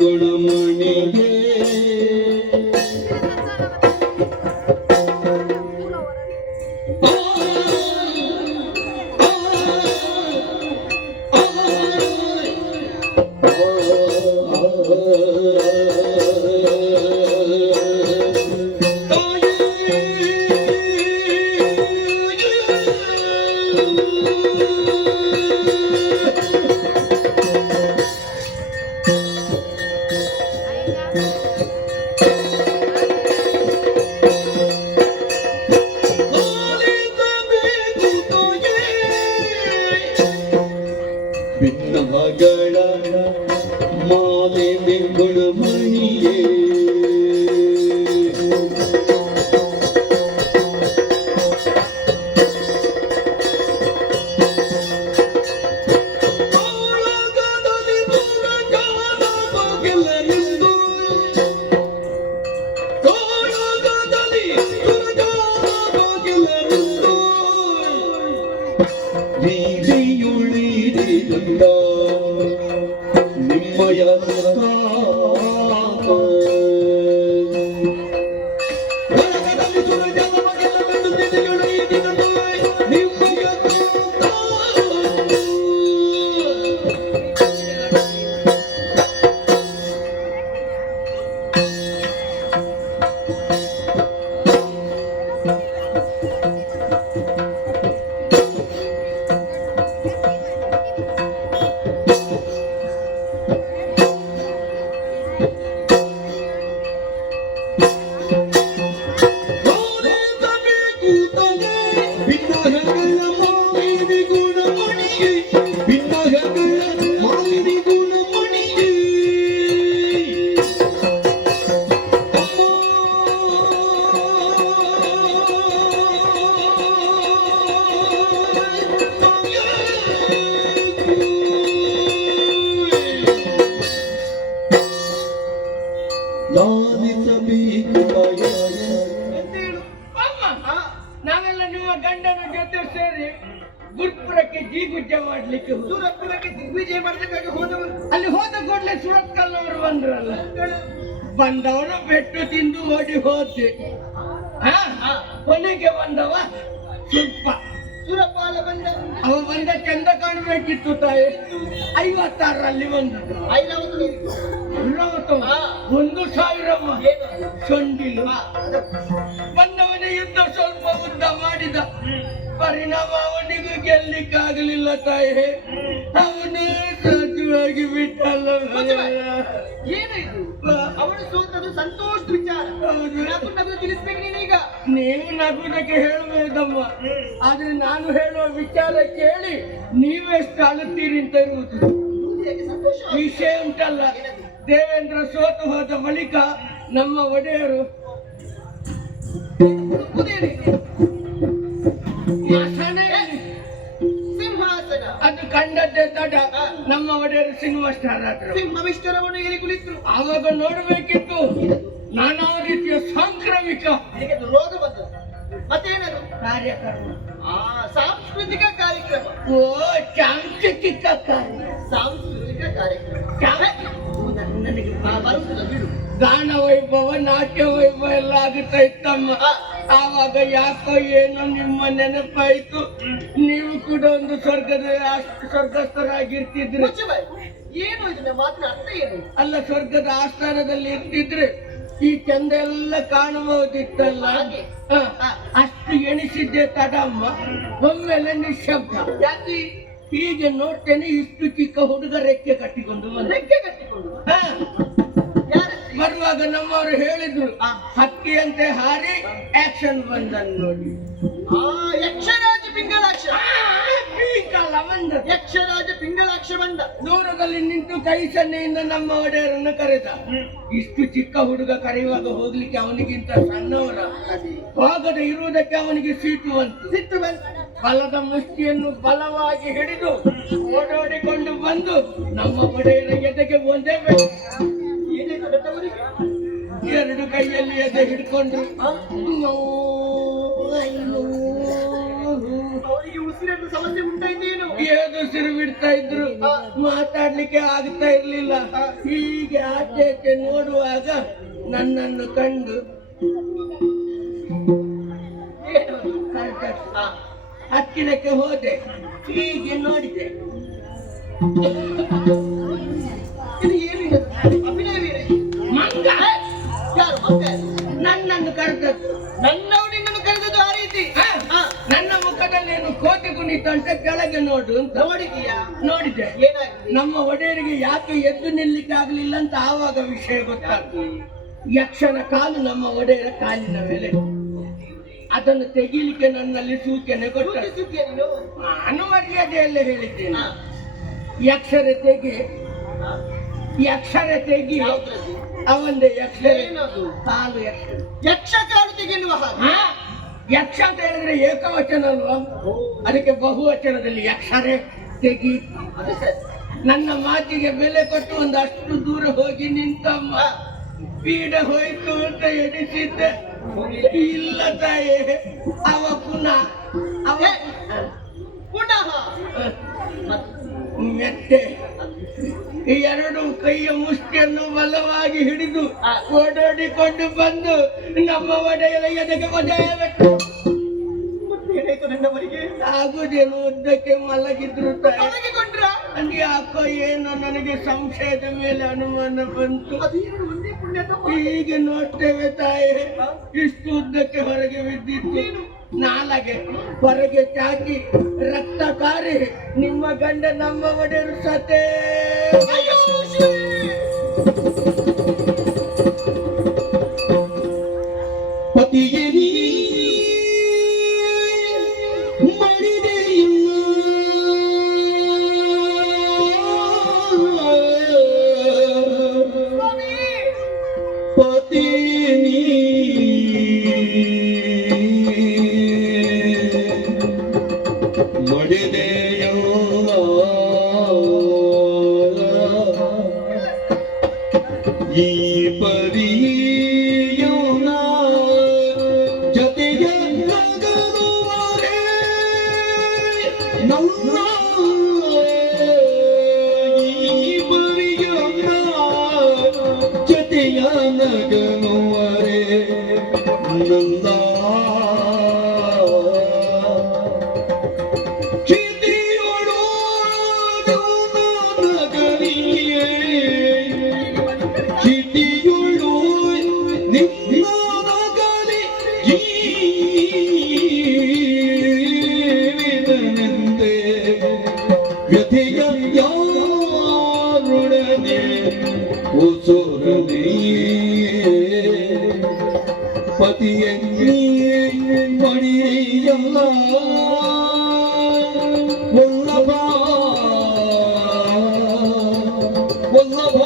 ಗುಣಮಣಿಗೆ ಭಿನ್ನಗಳ ಮಾಲೆ ಗುಣಮಣಿಯೇ ನಿಮ್ಮಯ ನಾವೆಲ್ಲ ನಿಮ್ಮ ಗಂಡನ ಜೊತೆ ಸೇರಿ ಗುರುಪುರಕ್ಕೆ ಜೀಗುಜ್ಜ ಮಾಡ್ಲಿಕ್ಕೆ ಸುರಪುರಕ್ಕೆ ದಿಗ್ವಿಜಯ ಮಾಡಲಿಕ್ಕಾಗಿ ಹೋದವರು ಅಲ್ಲಿ ಹೋದ ಕೂಡಲೇ ಸುರತ್ಕಲ್ನವರು ಬಂದ್ರಲ್ಲ. ಬಂದವರು ಬೆಟ್ಟು ತಿಂದು ಓಡಿ ಹೋದೆ. ಕೊನೆಗೆ ಬಂದವ ಸುಪ್ಪ ಸುರಪಾಲ ಬಂದ ಅವ ಬಂದ ಚಂದ ಕಾಣಬೇಕಿತ್ತು ತಾಯಿ. 56ರಲ್ಲಿ ಬಂದದ್ದು. ಐರಾವತ 1,000 ಸೊಂಡಿಲು ಬಂದವನೇ ಯುದ್ಧ ಸ್ವಲ್ಪ ಉದ್ದ ಮಾಡಿದ. ಪರಿಣಾಮ ಅವನಿಗೂ ಗೆಲ್ಲಿಕ್ಕಾಗಲಿಲ್ಲ ತಾಯಿ. ಅವನು ಸಾಧುವಾಗಿ ಬಿಟ್ಟಲ್ಲ. ಏನಾಯ್ತು? ಅವನು ಸೋತದು ಸಂತೋಷ ವಿಚಾರ. ನಗು ತಿಳಿಸ್ಬೇಕು ನೀನೀಗ. ನೀವು ನಗುವುದಕ್ಕೆ ಹೇಳಬೇಕಮ್ಮ, ಆದ್ರೆ ನಾನು ಹೇಳುವ ವಿಚಾರ ಕೇಳಿ ನೀವೆಷ್ಟು ಅಳುತ್ತೀರಿ ಅಂತ ಇರುವುದು. ವಿಷಯ ಉಂಟಲ್ಲ, ದೇವೇಂದ್ರ ಸೋತು ಹೋದ ಬಳಿಕ ನಮ್ಮ ಒಡೆಯರು ಸಿಂಹಾಸನ ಅದು ಕಂಡದ್ದೇ ತಡ. ನಮ್ಮ ಒಡೆಯರು ಸಿಂಹಸ್ಥರಾದ್ರು. ಸಿಂಹವಿಷ್ಟರವನ್ನು ಏರಿ ಕುಳಿತರು. ಆವಾಗ ನೋಡ್ಬೇಕಿತ್ತು ನಾನಾ ರೀತಿಯ ಸಾಂಕ್ರಾಮಿಕ ರೋಗ ಬಂದ. ಮತ್ತೇನದು? ಕಾರ್ಯಕ್ರಮ, ಸಾಂಸ್ಕೃತಿಕ ಕಾರ್ಯಕ್ರಮ. ಓ ಸಾಂಸ್ಕೃತಿಕ ಕಾರ್ಯ, ಸಾಂಸ್ಕೃತಿಕ ಕಾರ್ಯಕ್ರಮ ನನಗೆ ಬರುತ್ತಿಲ್ಲ ಬಿಡು. ಗಾನ ವೈಭವ, ನಾಟ್ಯ ವೈಭವ ಎಲ್ಲ ಆಗುತ್ತಾ ಇತ್ತಮ್ಮ. ಆವಾಗ ಯಾಕೋ ಏನೋ ನಿಮ್ಮ ನೆನಪಾಯ್ತು. ನೀವು ಕೂಡ ಒಂದು ಸ್ವರ್ಗಸ್ಥರಾಗಿರ್ತಿದ್ರಿ. ಏನು ಇದನ್ನ ಮಾತಿನ ಅರ್ಥ ಏನು? ಅಲ್ಲ, ಸ್ವರ್ಗದ ಆಸ್ಥಾನದಲ್ಲಿ ಇರ್ತಿದ್ರೆ ಈ ಚಂದ ಎಲ್ಲ ಕಾಣಬಹುದಿತ್ತಲ್ಲ. ಹಾಗೆ. ಅಷ್ಟು ಎಣಿಸಿದ್ದೆ ತಡಮ್ಮ, ಒಮ್ಮೆಲೆ ನಿಶ್ಶಬ್ದ. ಯಾಕೆ? ಹೀಗೆ ನೋಡ್ತೇನೆ, ಇಷ್ಟು ಚಿಕ್ಕ ಹುಡುಗ ರೆಕ್ಕೆ ಕಟ್ಟಿಕೊಂಡು ಬಂದ. ರೆಕ್ಕೆ ಕಟ್ಟಿಕೊಂಡು ಯಾರತ್ತಿ? ಬರುವಾಗ ನಮ್ಮವರು ಹೇಳಿದ್ರು, ಹಕ್ಕಿಯಂತೆ ಹಾರಿ ಆಕ್ಷನ್ ಬಂದನ್ನು ನೋಡಿ. ಯಕ್ಷರಾಜ ಪಿಂಗಳಾಕ್ಷ. ಬಂದ ಯಕ್ಷರಾಜ ಪಿಂಗಳಾಕ್ಷ ಬಂದ. ದೂರದಲ್ಲಿ ನಿಂತು ಕೈ ಸನ್ನೆಯಿಂದ ನಮ್ಮ ಒಡೆಯರನ್ನು ಕರೆದ. ಇಷ್ಟು ಚಿಕ್ಕ ಹುಡುಗ ಕರೆಯುವಾಗ ಹೋಗ್ಲಿಕ್ಕೆ ಅವನಿಗಿಂತ ಸಣ್ಣವರ, ಹೋಗದೆ ಇರುವುದಕ್ಕೆ ಅವನಿಗೆ ಸಿಟ್ಟು ಬಂತು. ಬಲದ ಮುಷ್ಟಿಯನ್ನು ಬಲವಾಗಿ ಹಿಡಿದು ಓಡೋಡಿಕೊಂಡು ಬಂದು ನಮ್ಮ ಒಡೆಯರ ಎದೆಗೆ ಒಂದೇ ಎರಡು ಕೈಯಲ್ಲಿ ಎದೆ ಹಿಡ್ಕೊಂಡ್ರು. ಅವರಿಗೆ ಉಸಿರನ್ನು ಸಮಸ್ಯೆ ಉಂಟಾಯ್ತೇನು? ಏನು ಸಿರು ಬಿಡ್ತಾ ಇದ್ರು, ಮಾತಾಡ್ಲಿಕ್ಕೆ ಆಗ್ತಾ ಇರ್ಲಿಲ್ಲ. ಹೀಗೆ ಆಚೆ ನೋಡುವಾಗ ನನ್ನನ್ನು ಕಂಡು ಹತ್ತಿರಕ್ಕೆ ಹೋದೆ. ಹೀಗೆ ನೋಡಿದೆ, ಇದು ಏನಿದೆ? ಅಭಿನಯವೇ? ಮಂಗ ಯಾರು ಮಂಗ? ನನ್ನನ್ನು ಕರೆದದ್ದು. ನನ್ನವು ನಿನ್ನನ್ನು ಕರೆದದ್ದು ಆ ರೀತಿ? ನನ್ನ ಮುಖದಲ್ಲಿ ಏನು ಕೋತಿ ಕುಣಿತ ಅಂತ ಕೆಳಗೆ ನೋಡು ಅಂತ. ನೋಡಿದೀಯಾ? ನೋಡಿದೆ. ಏನಾಗಿದೆ? ನಮ್ಮ ಒಡೆಯರಿಗೆ ಯಾಕೆ ಎದ್ದು ನಿಲ್ಲಿಕ್ಕೆ ಆಗ್ಲಿಲ್ಲ ಅಂತ ಆವಾಗ ವಿಷಯ ಗೊತ್ತಾಗ್ತದೆ. ಯಕ್ಷನ ಕಾಲು ನಮ್ಮ ಒಡೆಯರ ಕಾಲಿನ ಮೇಲೆ, ಅದನ್ನು ತೆಗೀಲಿಕ್ಕೆ ನನ್ನಲ್ಲಿ ಸೂಚನೆ ಕೊಟ್ಟ. ನಾನು ಮರ್ಯಾದೆಯಲ್ಲೇ ಹೇಳಿದ್ದೇನೆ, ಯಕ್ಷರ ತೆಗಿ ಅವಂದೇ ಯಕ್ಷರ ಕಾಲು. ಯಕ್ಷ ಕಾಲು ತೆಗೆಯುವ ಹಾಗೆ. ಯಕ್ಷ ಅಂತ ಹೇಳಿದ್ರೆ ಏಕವಚನ ಅಲ್ವಾ, ಅದಕ್ಕೆ ಬಹುವಚನದಲ್ಲಿ ಯಕ್ಷರೇ ತೆಗಿ. ನನ್ನ ಮಾತಿಗೆ ಬೆಲೆ ಕೊಟ್ಟು ಒಂದಷ್ಟು ದೂರ ಹೋಗಿ ನಿಂತಮ್ಮ. ಪೀಡ ಹೋಯ್ತು ಅಂತ ಎಣಿಸಿದ್ದೆ, ಇಲ್ಲ ತಾಯಿ. ಅವ ಪುನಃ ಮೆತ್ತೆ ಎರಡು ಕೈಯ ಮುಷ್ಟಿಯನ್ನು ಬಲವಾಗಿ ಹಿಡಿದು ಓಡಾಡಿಕೊಂಡು ಬಂದು ನಮ್ಮ ಒಡೆಯರ ಎದೆಗೆ ಒಡೆಯಬೇಕು. ಆಗುದೇನು, ಉದ್ದಕ್ಕೆ ಮಲಗಿದ್ರು ತಾಯಿ. ಯಾಕೋ ಏನೋ ನನಗೆ ಸಂಶಯದ ಮೇಲೆ ಅನುಮಾನ ಬಂತು. ಹೀಗೆ ನೋಡ್ತೇವೆ ತಾಯಿ, ಇಷ್ಟು ಉದ್ದಕ್ಕೆ ಹೊರಗೆ ಬಿದ್ದಿತ್ತು. ನಾಲಗೆ ಹೊರಗೆ ಚಾಕಿ ರಕ್ತ ಕಾರಿ ನಿಮ್ಮ ಗಂಡ ನಮ್ಮ ಒಡೆಯರು ಸತೇ. ಪತಿಯೇ ನೀ ಮಾಡಿದೆಯಲ್ಲ, ಪತಿ ನೀ ಮಡಿದೆಯಲ್ಲ, ಈ ಪರಿಯೋನ ಜೊತೆಗೆ ನಗರುವರೆ ನನ್ನ, ಈ ಪರಿಯೋನ ಜೊತೆಯ ನಗರುವರೆ ನನ್ನ. ಪತಿಯನ್ನೇ ಮಣಿಯಲ್ಲ ವಲ್ಲಭ ವಲ್ಲಭ.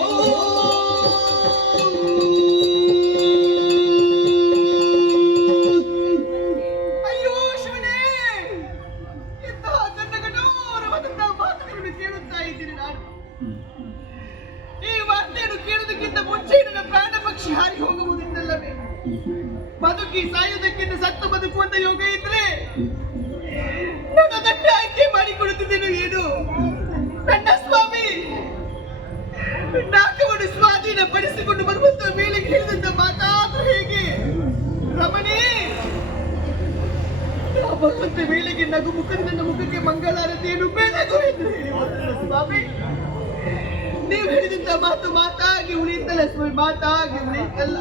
ಅಯ್ಯೋ ಶಿವನೇ, ಇಂತಹ ಗಂಡಗಡೋರವಾದಂತಹ ಮಾತುಗಳನ್ನು ಕೇಳುತ್ತಾ ಇದ್ದೀನಿ ನಾನು. ಈ ವಾರ್ತೆಯನ್ನು ಕೇಳುವುದಕ್ಕಿಂತ ಮುಂಚೆ ನನ್ನ ಪ್ರಾಣ ಪಕ್ಷಿ ಹಾರಿ ಹೋಗುವುದಿಲ್ಲವೇ? ಬದುಕಿ ಸಾಯುವುದಕ್ಕಿಂತ ಸತ್ತು ಬದುಕುವಂತ ಯೋಗ ಇದ್ರೆ ನನ್ನ ದಟ್ಟ ಆಯ್ಕೆ ಮಾಡಿಕೊಡುತ್ತಿದ್ದೇನೆ. ಏನು ನನ್ನ ಸ್ವಾಮಿ ನಾಕವನ್ನು ಸ್ವಾಧೀನ ಪಡಿಸಿಕೊಂಡು ಬರುವಂತ ವೇಳೆಗೆ ಹೇಳಿದಂತ ಮಾತಾದ್ರೂ ಹೇಗೆ? ರಮಣಿ, ಬರುವಂತ ವೇಳೆಗೆ ನಗು ಮುಖದ ನನ್ನ ಮುಖಕ್ಕೆ ಮಂಗಳಾರತಿಯನ್ನು ಬೆಳಗು ಎಂದು ಹೇಳಿ ಸ್ವಾಮಿ. ನೀವು ಹೇಳಿದಂತ ಮಾತು ಮಾತಾಗಿ ಉಳಿಯುತ್ತಲ್ಲ ಸ್ವಾಮಿ, ಮಾತಾಗಿ ಉಳಿಯುತ್ತಲ್ಲ.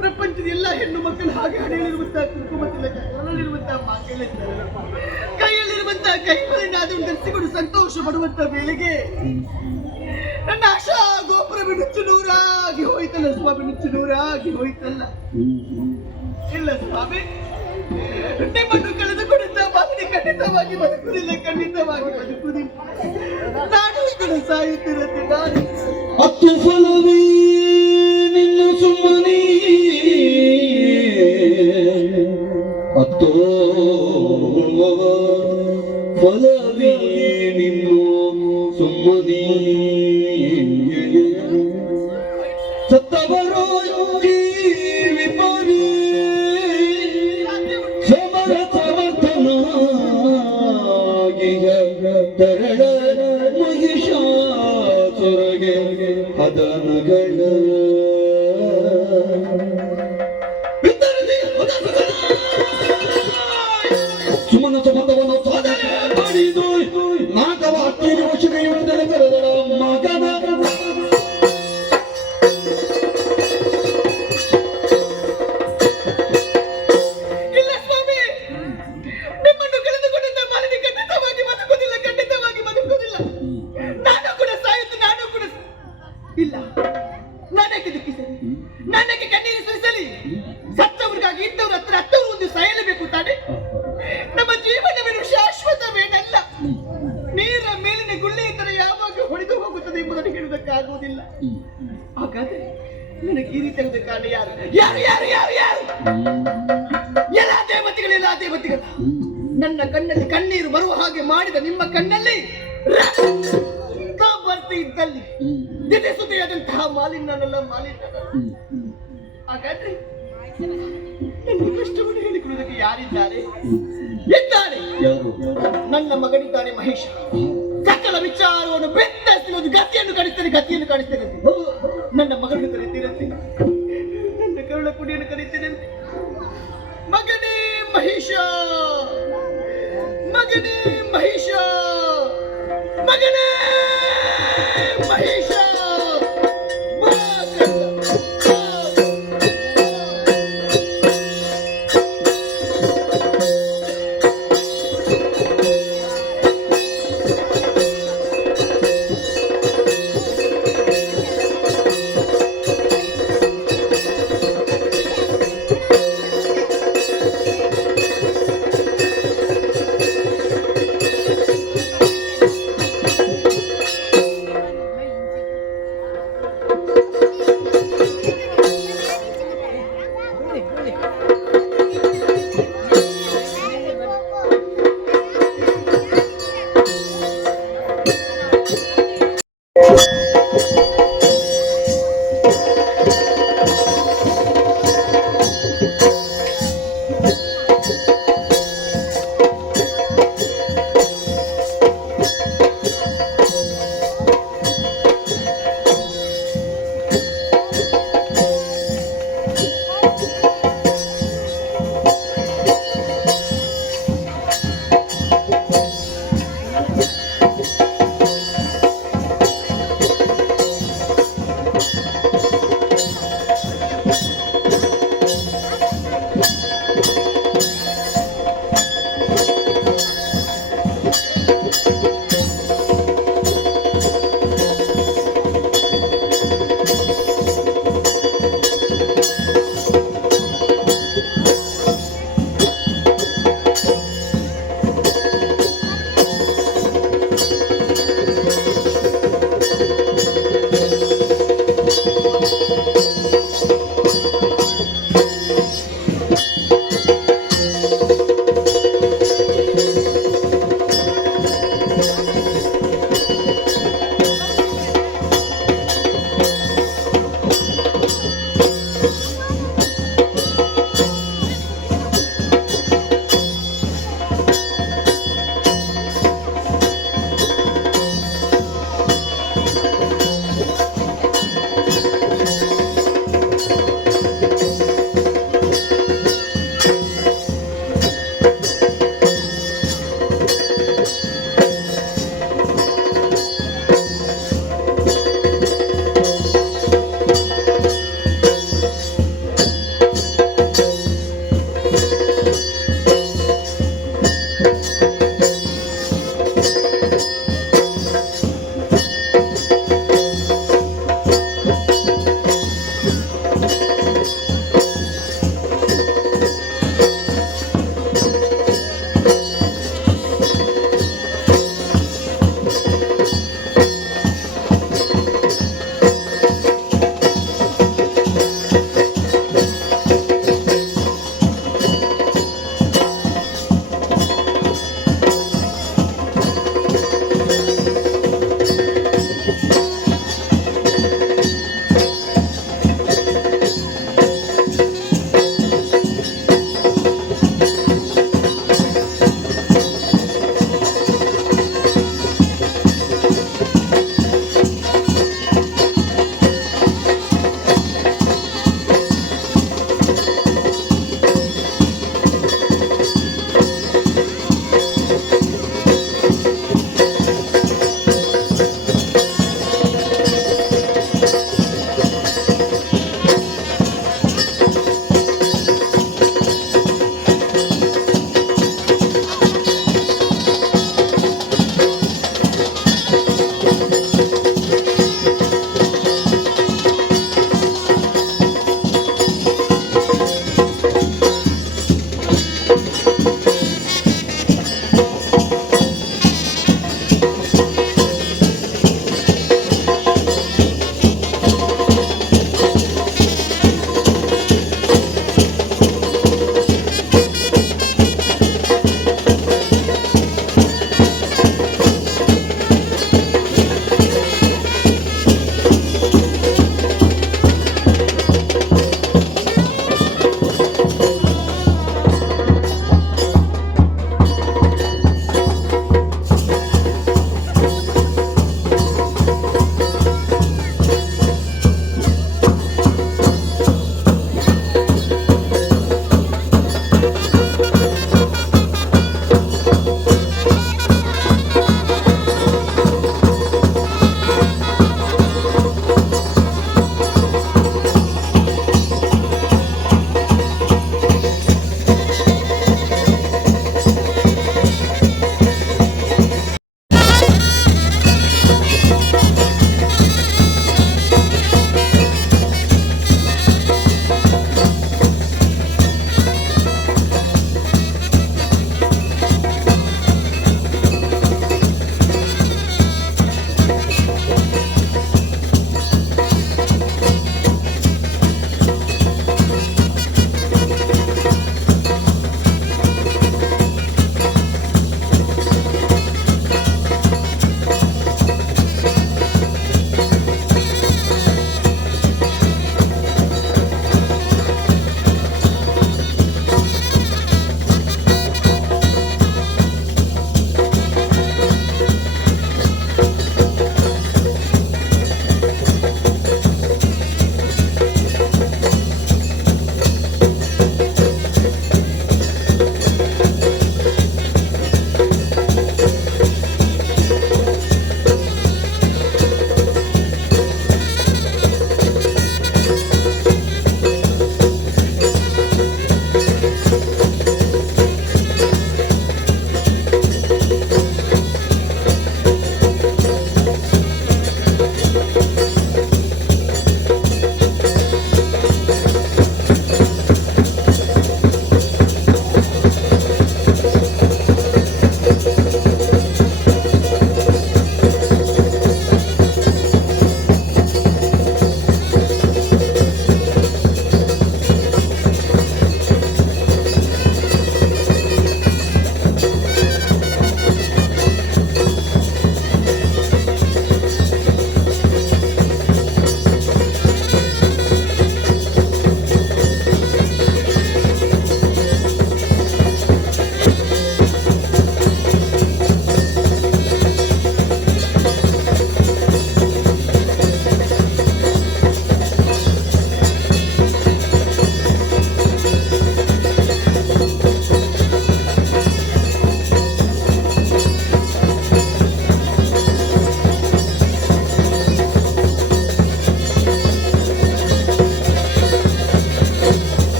ಪ್ರಪಂಚದ ಎಲ್ಲ ಹೆಣ್ಣು ಮಕ್ಕಳು ಹಾಗೆ ಹಣೆಯಲ್ಲಿರುವಂತಹ ಕುಂಕುಮ ತಿಲಕ, ಕೈಯಲ್ಲಿರುವಂತಹ ಮಾಂಗಲ್ಯ ಕೈಯಲ್ಲಿರುವಂತಹ ಕೈಮಲಿನಾದನ್ನು ಧರಿಸಿಕೊಂಡು ಸಂತೋಷ ಪಡುವಂತ ವೇಳೆಗೆ ನನ್ನ ಆಶಾ ಗೋಪುರ ನುಚ್ಚು ನೂರಾಗಿ ಹೋಯ್ತಲ್ಲ ಸ್ವಾಮಿ, ನುಚ್ಚು ನೂರಾಗಿ ಹೋಯ್ತಲ್ಲ. ಇಲ್ಲ ಸ್ವಾಮಿ, ನಿಮ್ಮನ್ನು ಕಳೆದುಕೊಂಡ ಮಾತಿನ ಖಂಡಿತವಾಗಿ ಬದುಕುವುದಿಲ್ಲ, ಖಂಡಿತವಾಗಿ ಬದುಕುವುದಿಲ್ಲ. ನಾನು ಇದನ್ನು ಸಾಯುತ್ತಿರುತ್ತೆ. ನಾನು ಅತ್ತು ಫಲವೇ ನಿನ್ನ ಸುಮ್ಮನೆ, ಅತ್ತೋ ಫಲವೇ ನಿನ್ನ ಸುಮ್ಮನೆ. ಸತ್ತವರೋ ಜೀವಿಪರಿ ಸಮರ ಸಮರ್ಥನಾಗಿಯ ತರಳ ಮಹಿಷಾಸುರಗೆ ಹದನಗಳ ಸುಮನ ಸಮತವನ್ನು ಸಾಧನೆ ಮಾಡಿದು ನಾಗವ ಹತ್ತಿರ ವರ್ಷಗಳ ಕರೆದಳ ಮಗನ. ಇಲ್ಲ ಸ್ವಾಮಿ, ನಿಮ್ಮನ್ನು ಕಳೆದುಕೊಂಡ ಮಾಲಿನಿ ಖಂಡಿತವಾಗಿ ಬದುಕುವುದಿಲ್ಲ, ಖಂಡಿತವಾಗಿ ಬದುಕುವುದಿಲ್ಲ. ನಾನು ಕೂಡ ಸಾಯುತ್ತೆ, ನಾನು ಕೂಡ ಇಲ್ಲ. ನಾನೇಕೆ ದುಃಖಿಸಲಿ, ನಾನೇಕೆ ಕಣ್ಣೀರು ಸುರಿಸಲಿ? ಸತ್ತವರಿಗಾಗಿ ಇದ್ದವ್ರ ಹತ್ರ ಹತ್ತವರು ಒಂದು ಸಾಯಲೇಬೇಕು ತಾನೆ. ನಮ್ಮ ಜೀವನವೇನು ಶಾಶ್ವತವೇನಲ್ಲ. ನೀರ ಮೇಲಿನ ಗುಳ್ಳೆಯ ತರ ಯಾವಾಗ ಹೊಡೆದು ಹೋಗುತ್ತದೆ ಎಂಬುದನ್ನು ಹೇಳುವುದಕ್ಕಾಗುವುದಿಲ್ಲ. ಹಾಗಾದ್ರೆ ನನಗೆ ಈ ರೀತಿ ಆಗುವುದಕ್ಕೆ ಕಾರಣ ಯಾರು? ಯಾರು ಯಾರು ಯಾರು ಯಾರು? ಎಲ್ಲ ದೇವತೆಗಳು, ಎಲ್ಲ ದೇವತೆಗಳು. ನನ್ನ ಕಣ್ಣಲ್ಲಿ ಕಣ್ಣೀರು ಬರುವ ಹಾಗೆ ಮಾಡಿದ ನಿಮ್ಮ ಕಣ್ಣಲ್ಲಿ ರಕ್ತ ಬರ್ತಿ ಇದ್ದಲ್ಲಿ ದಿತಿಸುತ್ತಿಯಾದಂತಹ ಮಾಲಿನ್ಯನೆಲ್ಲ ಮಾಲಿನ್ಯ. ಹಾಗಾದ್ರೆ ನನ್ನ ಕಷ್ಟವನ್ನು ಹೇಳಿಕೊಳ್ಳುವುದಕ್ಕೆ ಯಾರಿದ್ದಾರೆ? ಇದ್ದಾರೆ. ನನ್ನ ಮಗನಿದ್ದಾನೆ ಮಹೇಶ. ಸಕಲ ವಿಚಾರವನ್ನು ಬೆತ್ತರಿಸಿ ಗತಿಯನ್ನು ಕಾಣಿಸ್ತೇನೆ, ಗತಿಯನ್ನು ಕಾಣಿಸ್ತೇನೆ. ನನ್ನ ಮಗನನ್ನು ಕರೀತೀರಂತೆ, ನನ್ನ ಕರುಳ ಕುಡಿಯನ್ನು ಕರೀತೀರಂತೆ. ಮಗನೇ ಮಹೇಶ, ಮಗನೇ ಮಹೇಶ, ಮಗನೇ ಮಹೇಶ.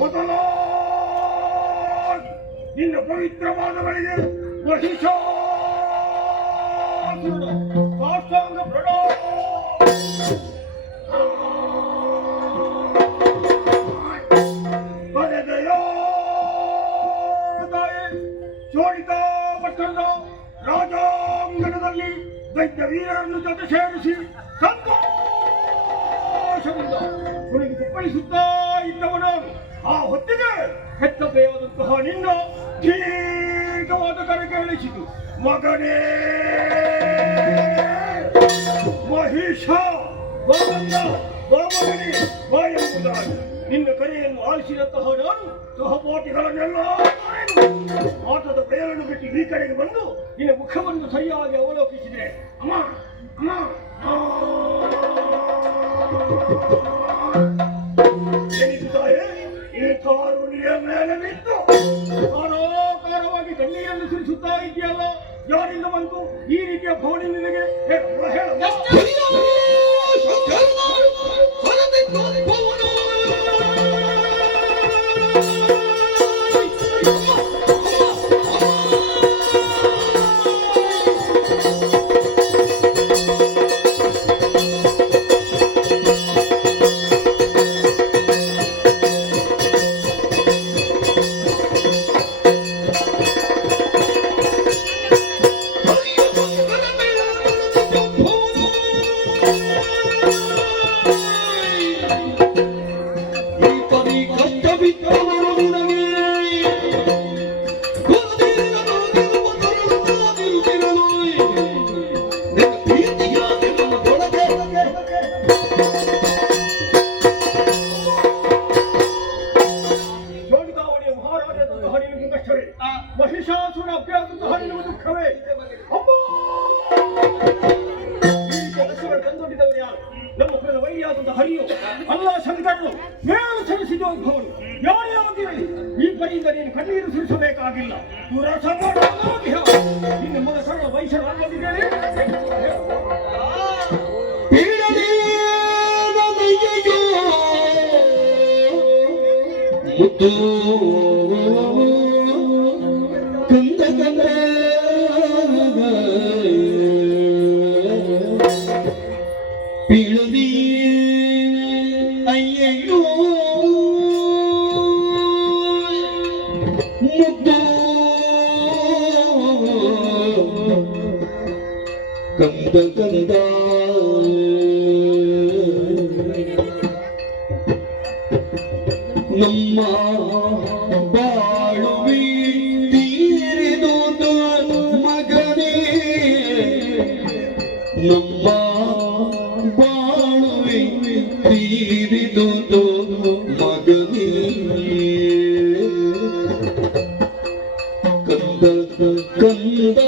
ಮೊದಲಾಗಿ ನಿನ್ನ ಪವಿತ್ರವಾದಗಳಿಗೆ ಮಹಿಷಾಸುರನ ಸಾಷ್ಟಾಂಗ ಪ್ರಣಾಮ. ಬರೆದೆಯೋ ತಾಯೇ, ಚೋಡಿತಾ ಪಟ್ಟಣದ ರಾಜಾಂಗಣದಲ್ಲಿ ದೈತ್ಯ ವೀರರನ್ನು ಜೊತೆ ಸೇರಿಸಿ ಸಂತೋಷದಿಂದ ಕುಣಿದು ಕುಪ್ಪಳಿಸುತ್ತಾ ಇದ್ದವನು. ಆ ಹೊತ್ತಿಗೆ ಹೆತ್ತ ದೇವದಂತಹ ನಿನ್ನ ದೀರ್ಘವಾದ ಕರೆಗೆ ಇಳಿಸಿತು. ಮಗನೇ ಮಹಿಷ, ಬಾಬಂದ ಬಾಬಗನೇ ಬಾ ಎಂಬುದಾಗಿ ನಿನ್ನ ಕರೆಯನ್ನು ಆಲಿಸಿದಂತಹ ನಾನು ಸಹಪಾಠಿಗಳನ್ನೆಲ್ಲ ಆಟದ ಬೇರನ್ನು ಬಿಟ್ಟು ಈ ಕಡೆಗೆ ಬಂದು ನಿನ್ನ ಮುಖವನ್ನು ಸರಿಯಾಗಿ ಅವಲೋಕಿಸಿದೆ. ಅಮ್ಮ ಅಮ್ಮ ಎನಿಸುತ್ತಾಯೇ, ಈ ಕಾರುಣಿಯ ಮೇಲೆ ಬಿದ್ದು ಕಾರಾಕಾರವಾಗಿ ಕಣ್ಣೀರನ್ನು ಸುರಿಸುತ್ತಾ ಇದೆಯಲ್ಲ, ಯಾರಿಂದ ಬಂತು ಈ ರೀತಿಯ ಭಾವನೆ ನಿನಗೆ? ಹೇಳಮ್ಮ. ಮಹಿಷಾಸುರ ಅಭ್ಯಾಸದಂತಹ ನಿನ್ನ ದುಃಖವೇ. ತಂದೊಡ್ಡಿದವರು ಯಾರು? ನಮ್ಮ ಕುಲದ ವೈರಿಯಾದಂತ ಹರಿಯು ಅಲ್ಲ, ಶಂಕರನು ಮೇಲು ಸಲ್ಲಿಸಿದ ಭವನು ಯಾರೇ ಆಗಿರಲಿ, ಈ ಪರಿಯಿಂದ ನೀನು ಕಣ್ಣೀರು ಸುರಿಸಬೇಕಾಗಿಲ್ಲ. ನಿನ್ನ ಮಗ ಸರಳ ವೈಶ್ಯರು ಅಲ್ಲದಿದ್ದೇನೆ. ಕಂದ ಕಂದ ಪೀಳದಿ ಅಯ್ಯಯ್ಯೋ ಮುದ್ದು ಕಂದ ಕಂದ ನಮ್ಮ ಬಾಳುವಿ ತೀರಿದು ಮಗನೇ, ನಮ್ಮ ಬಾಳುವಿ ತೀರಿದು ಮಗನೇ. ಕಂದ ಕಂದ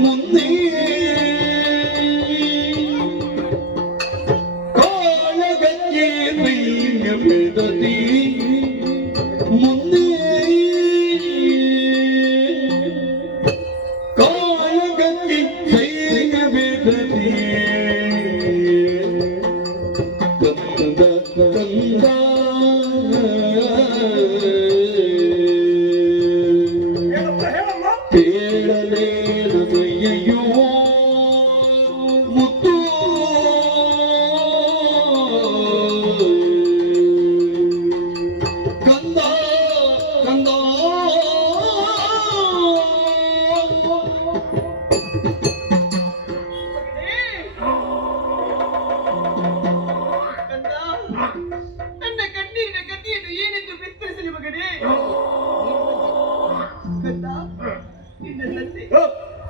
ಮುಂದೆ ಕಾಳಗಕ್ಕೆ ಮೈಯ ಬೆದದಿ, ಮುಂದೆ ಕಾಳಗಕ್ಕೆ ಮೈಯ ಬೆದದಿ. ಕಂದ ಕಂದ ಹೇಳಲೇನಯ್ಯೋ ಮುತ್ತು ಕಂದ ಕಂದ. ನನ್ನ ಕಣ್ಣೀರಿನ ಗತಿಯನ್ನು ಏನೆಂದು ಬಿತ್ತರಿಸಲಿ ಮಗನೇ. ಕಂದ, ನಿನ್ನ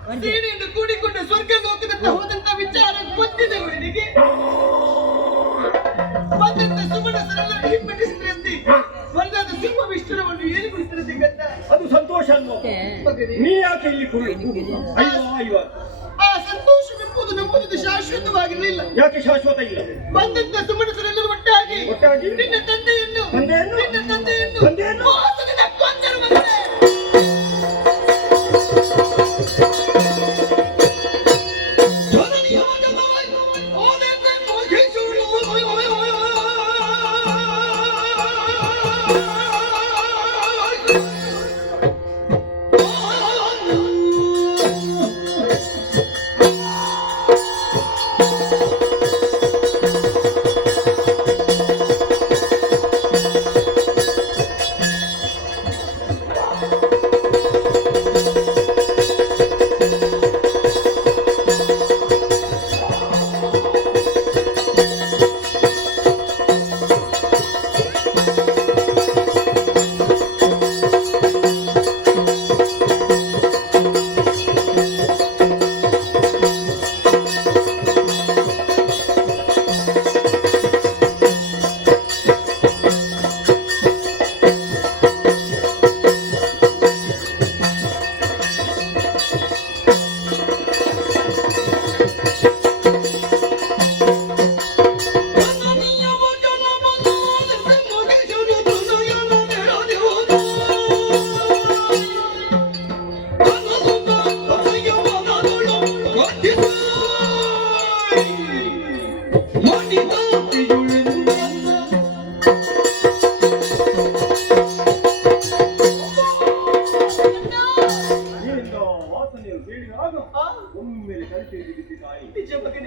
ತಂದೆ ಸೇನೆಯನ್ನು ಕೂಡಿಕೊಂಡು ಸ್ವರ್ಗ ಲೋಕದತ್ತ ಹೋದಂತ ವಿಚಾರ ಗೊತ್ತಿದೆ ನಿನಗೆ. ಬಂದಂತ ಸುಮನಸರೆಲ್ಲ ಹಿಮ್ಮಟ್ಟಿಸಿದ್ರಂತೆ. ಬಂದಾದ ಸಿಂಹ ವಿಷ್ಣುರವನ್ನು ಏನು ಕುರಿತರಂತೆ ಕಂದ. ಅದು ಸಂತೋಷ ಅಲ್ವೋ? ಮಗನೇ, ಮಗನೇ. ನೀ ಯಾಕೆ ಇಲ್ಲಿ ಕೂರುವುದು? ಅಯ್ಯೋ ಆ ಸಂತೋಷವೆಂಬುದು ನಮ್ಮದು ಶಾಶ್ವತವಾಗಿರಲಿಲ್ಲ. ಯಾಕೆ ಶಾಶ್ವತ ಇಲ್ಲ? ಬಂದಂತ ಸುಮನಸರೆಲ್ಲರೂ ಒಟ್ಟಾಗಿ ನಿನ್ನ ತಂದೆಯನ್ನು ಮೋಸದಿಂದ ಕೊಂದರು ಮಗನೇ.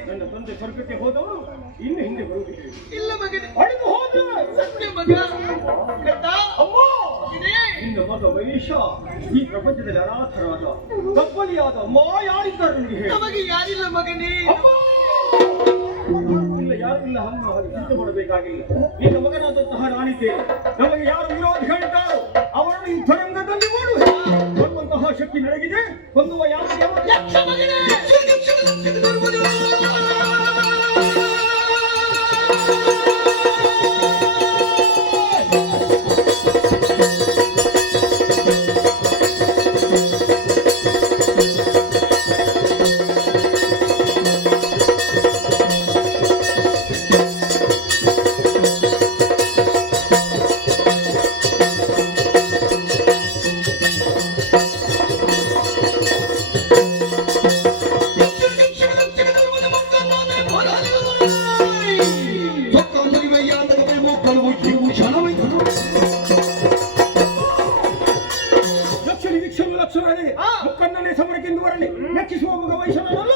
ನನ್ನ ತಂದೆ ಸ್ವರ್ಗಕ್ಕೆ ಹೋದವರು ಇನ್ನು ಹಿಂದೆ ಬರುವುದಿಲ್ಲ. ಇಲ್ಲ ಮಗನೇ, ಹೊಡೆದು ಹೋದ ಸತ್ಯ ಮಗ. ಅಮ್ಮ, ನಿನ್ನ ಮಗ ವೈಶ ಈ ಪ್ರಪಂಚದಲ್ಲಿ ಅನಾಥರಾದ ಕಪ್ಪಲಿಯಾದ ಮಾಯಾಳಿದ್ದಾರೆ ನಿನಗೆ ಹೇಳಿ. ನಮಗೆ ಯಾರಿಲ್ಲ ಮಗನೇ. ಇಲ್ಲ, ಯಾರಿಲ್ಲ. ಅಮ್ಮ ಅವರಿಗೆ ಚಿಂತೆ ಮಾಡಬೇಕಾಗಿಲ್ಲ. ನಿನ್ನ ಮಗನಾದಂತಹ ನಾನಿದ್ದೇನೆ. ನಮಗೆ ಯಾರು ವಿರೋಧಿಗಳಿದ್ದಾರೋ ಅವರನ್ನು ಯುದ್ಧರಂಗದಲ್ಲಿ ಮಾಡುವಂತಹ ಶಕ್ತಿ ನನಗಿದೆ. ಹೊಂದುವ ಯಾವ ಮುಕ್ಕಣ್ಣನೇ ಸಮರಕ್ಕೆಂದು ಬರಲಿ. ಮೆಚ್ಚಿಸುವ ಮಗ ವೈಶನಲ್ಲ.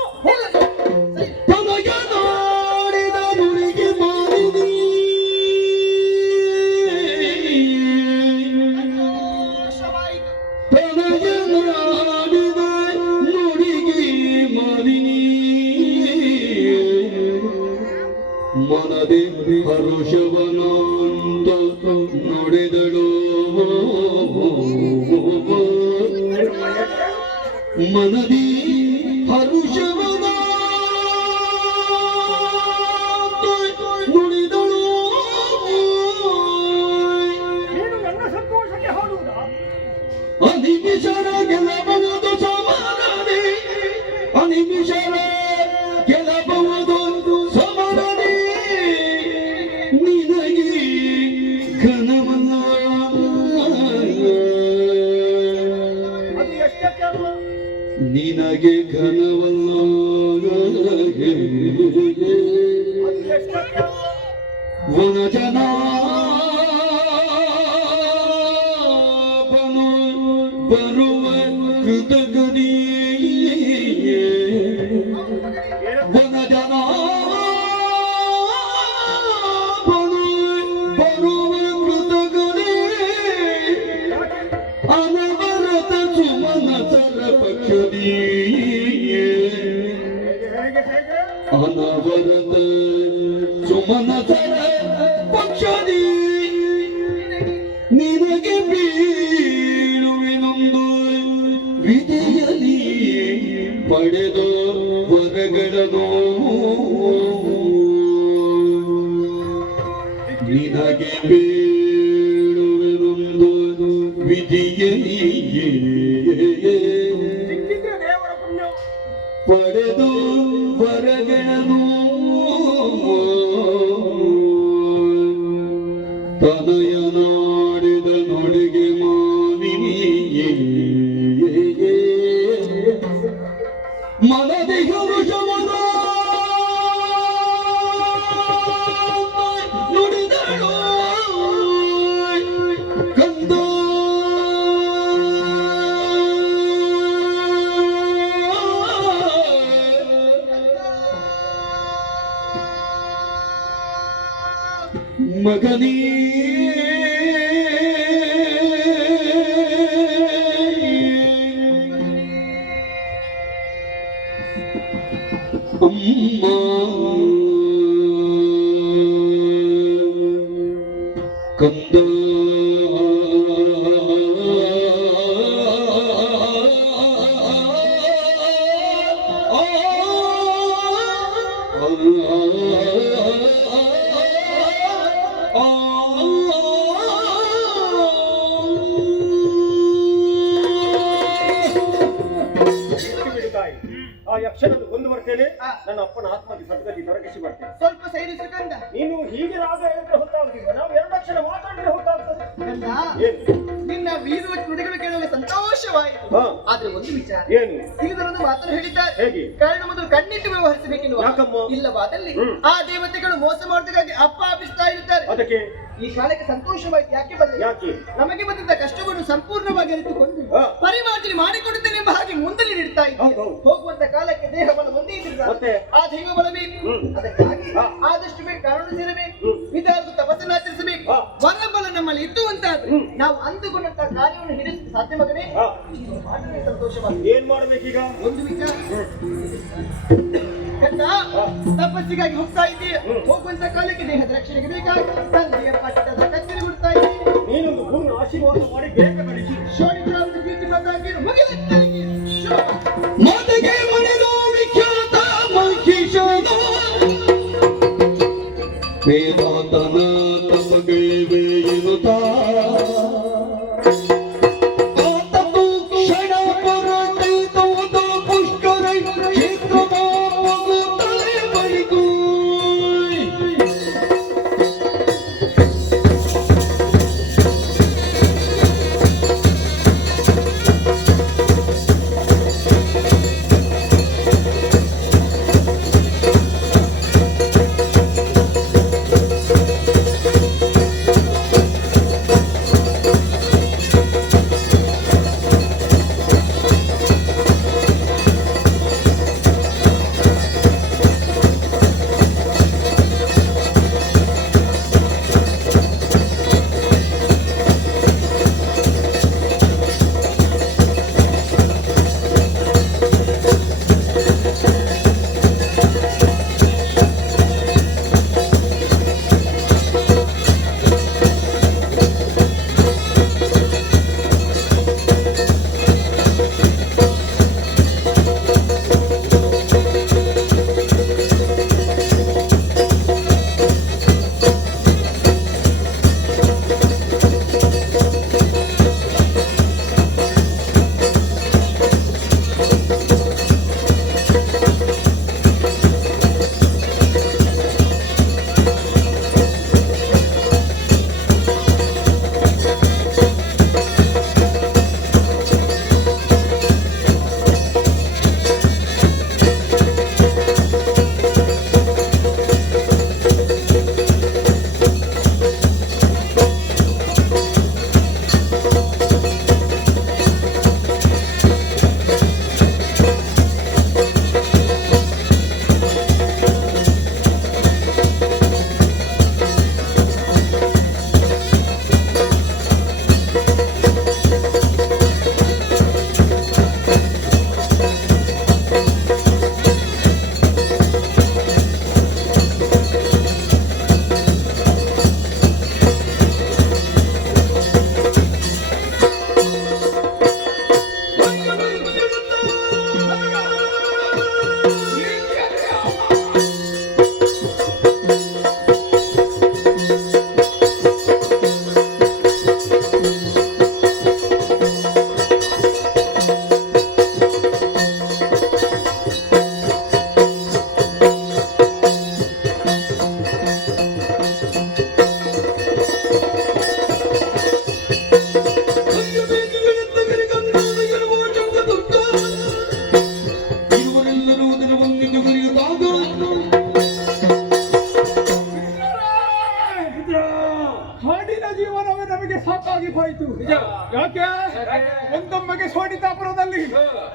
ಮನದೇ ಹರುಷವನಂತ ನುಡಿದಳು. ಮನದಿ ಹರುಷವನ ನುಡಿದಳು. ನೀನು ನನ್ನ ಸಂತೋಷಕ್ಕೆ ಹಾಡುವುದಾ? ಅನಿಮಿಷರ ಗೆಲಬಹುದು ಸಮರನೆ, ಅನಿಮಿಷರ ಗೆಲಬಹುದು ಸಮರನೆ. ನಿನಗೆ ಘನವಲ್ಲ ಅದು ಎಷ್ಟಕ್ಕೆ ಅಲ್ಲ? ನಿನಗೆ ಘನವಲ್ಲ ಅದು ಎಷ್ಟಕ್ಕೆ ಅಲ್ಲ? ವನಜನ ಬರುವ ಕೃತಗದಿ. ವನಜನ ಬರುವ ಕೃತಗದಿ. ಅನವರತ ಸುಮನಸರ ಪಕ್ಷದಿ. ಅನವರತ ಸುಮನಸರ ಪಕ್ಷದಿ. ನಿನಗೆ ಬೀಳುವೆನೊಂದು ವಿಧಿಯಲಿ ಪಡೆದ ವರಗಳನ್ನು. ನಿನಗೆ ಬೀಳುವೆನೊಂದು ವಿಧಿಯಲಿಯೇ ಸಿಕ್ಕಿದ್ರೆ ದೇವರ ಪುಣ್ಯ. ಪಡೆದು ಹೊರಗೆಳನು ತನಯನಾಡಿದ ನುಡಿಗೆ ಮಾವಿನಿಯೇ ಮನದಿ ಹರುಷವನ ನುಡಿದಳು ಕಂದ ಮಗನೇ ಅಮ್ಮ ಕಂದ ಬಿಡು ತಾಯಿ. ಆ ಯಕ್ಷನನ್ನು ಕೊಂದು ಬರ್ತೇನೆ. ನನ್ನ ಅಪ್ಪನ ಆತ್ಮಕ್ಕೆ ಸದ್ಗತಿ ದೊರಕಿಸಿ ಬರ್ತೇನೆ. ಸ್ವಲ್ಪ ಸೈರಿಸು ಕಂದ. ನೀನು ಹೀಗೆ ರಾಗ ಹೇಳಿದ್ರೆ ಹೊತ್ತಾಗುದಿಲ್ಲ. ನಾವು 2 ಅಕ್ಷರ ಮಾತಾಡಿದ್ರೆ ಹೊತ್ತಾಗ್ತದೆ. ಕಂದ, ಏನು? ನಿನ್ನ ವೀರ ನುಡಿಗಳು ಕೇಳುವಾಗ ಸಂತೋಷವಾಯಿತು. ಹಾ. ಆದ್ರೆ ಒಂದು ವಿಚಾರ, ಏನು? ತಿಳಿದರೊಂದು ಮಾತನ್ನು ಹೇಳಿದ್ದಾರೆ. ಹೇಗೆ? ಕಾರಣ ಮೊದಲು ಕಣ್ಣಿಟ್ಟು ವ್ಯವಹರಿಸಬೇಕೆನ್ನುವ. ಯಾಕಮ್ಮ? ಇಲ್ಲವಾದಲ್ಲಿ ಹ್ಮ್. ಆ ದೇವತೆಗಳು ಮೋಸ ಮಾಡೋದಕ್ಕಾಗಿ ಅಪ್ಪಾಪಿಸ್ತಾ ಇರುತ್ತಾರೆ. ಅದಕ್ಕೆ ಈ ಕಾಲಕ್ಕೆ ಸಂತೋಷವಾಯಿತು. ಯಾಕೆ ಬಂದ? ಯಾಕೆ? ನಮಗೆ ಬಂದಿದ್ದ ಕಷ್ಟವನ್ನು ಸಂಪೂರ್ಣವಾಗಿ ಅರಿತುಕೊಂಡು ಹಾ. ಪರಿಮಾರ್ಜನೆ ಮಾಡಿಕೊಡುತ್ತೇನೆ ಎಂಬ ಹಾಗೆ ಮುಂದೆ ನೀಡ್ತಾ ಇದ್ದೀಯ. ಹೌದು, ಹೌದು. ಹೋಗುವಂತ ಕಾಲಕ್ಕೆ ದೇಹ ಬಲ ಒಂದೇ ಇದ್ದಿಲ್ಲ. ಮತ್ತೆ? ಆ ದೈವ ಬಲ ಬೇಕು. ಹ್ಮ್. ಅದಕ್ಕಾಗಿ ಹಾ. ಆದಷ್ಟು ಬೇಗ ಕಾರಣ ಸೇರಬೇಕು. ಹ್ಮ್. ವಿಧಾನ ತಪಸ್ಸನ್ನು ಆಚರಿಸಬೇಕು. ಹಾ. ವರಬಲ ನಮ್ಮಲ್ಲಿ ಇತ್ತು ಅಂತಾದ್ರೆ ಹ್ಮ್. ನಾವು ಅಂದುಕೊಂಡಂತ ಕಾರ್ಯವನ್ನು ಹಿಡಿಸಲು ಸಾಧ್ಯ ಮಗನೇ. ಹಾ. ಮಾಡಿದ್ರೆ ಸಂತೋಷವಾಗಿದೆ. ಏನ್ ಮಾಡ್ಬೇಕೀಗ? ಒಂದು ವಿಚಾರ ಕಂದ, ತಪಸ್ಸಿಗಾಗಿ ಹೋಗ್ತಾ ಇದ್ದೀಯ. ಹೋಗುವಂತ ಕಾಲಕ್ಕೆ ದೇಹದ ರಕ್ಷಣೆಗೆ ಬೇಕಾಗಿ ತಂದೆಯ ಪಟ್ಟದ ಕತ್ತರಿ ಬಿಡ್ತಾ ಇದ್ದೀನಿ. ನೀನೊಂದು ಪೂರ್ಣ ಆಶೀರ್ವಾದ ಮಾಡಿ ಬೇಗ ಕಳಿಸಿ. ಶೋಣಿಗ್ರಾಮದ ಕೀರ್ತಿ ಬಂದಾಗಿರು ಮುಗಿಲುತ್ತಾಗಿ. ಮಾತೆಗೆ ಮನೆದು ವಿಖ್ಯಾತ ಮಹಿಷನ ವೇದಾಂತನ ತಮಗೆ ವೇಯುತ ಆತನು ಕ್ಷಣ ಪರತೈತೋ ಪುಷ್ಕರ ಕ್ಷೇತ್ರ ಮಗುತ್ತಲೆ ಬಳಿಗೂ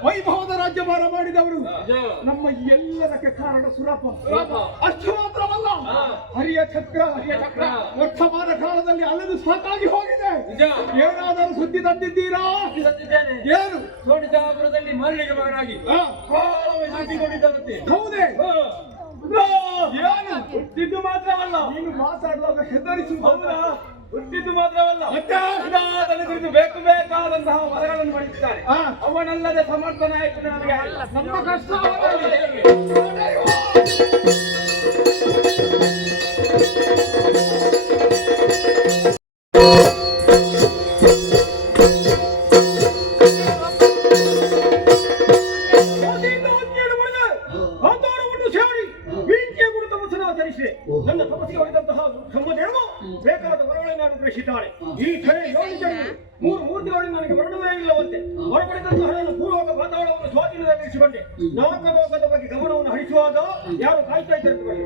ವೈಭವದ ರಾಜ್ಯಭಾರ ಮಾಡಿದವರು ನಮ್ಮ ಎಲ್ಲದಕ್ಕೆ ಕಾರಣ ಸುರಪ. ಅಷ್ಟು ಮಾತ್ರವಲ್ಲ, ಹರಿಯ ಚಕ್ರ ವರ್ತಮಾನ ಕಾಲದಲ್ಲಿ ಅಲೆದು ಸಾಕಾಗಿ ಹೋಗಿದೆ. ಏನಾದರೂ ಸುದ್ದಿ ತಂದಿದ್ದೀರಾ? ಏನು? ಸೋಡಿದಾಪುರದಲ್ಲಿ ಮರಳಿಗೆ ಮಗನಾಗಿ ಹೌದೇ? ಏನು ಹುಟ್ಟಿದ್ದು ಮಾತ್ರವಲ್ಲ, ನೀನು ಮಾತಾಡುವಾಗ ಹೆದರಿಸುವುದಲ್ಲ. ಹುಟ್ಟಿದ್ದು ಮಾತ್ರವಲ್ಲ, ಕುರಿತು ಬೇಕು ಬೇಕಾದಂತಹ ಮರಗಳನ್ನು ಮಾಡಿದ್ದಾರೆ. ಅವನಲ್ಲದೆ ಸಮರ್ಥ ನಾಯಕನು ನಮಗೆ ನಮ್ಮ ಕಷ್ಟ. ನನ್ನ ತಪಸ್ಸಿಗೆ ಹೊಡೆದಂತಹ ಸಂಬಂಧೇನು ಬೇಕಾದ ವರಗಳನ್ನು ಅನುಗ್ರಹಿಸಿದ್ದಾಳೆ. ಈ ಕ್ಷಣ 7 ಜನರು 3 ಮೂರ್ತಿಗಳಲ್ಲಿ ನನಗೆ ವರ್ಣವೇ ಇಲ್ಲವಂತೆ. ಹೊರಪಡೆದಂತಹ ನನ್ನ ಪೂರ್ವಕ ವಾತಾವರಣವನ್ನು ಸ್ವಾಧೀನದಲ್ಲಿರಿಸಿಕೊಂಡೆ. ನಾಲ್ಕಲೋಕದ ಬಗ್ಗೆ ಗಮನವನ್ನು ಹರಿಸುವಾಗ ಯಾರು ಕಾಯ್ತಾ ಇದ್ದಾರೆ.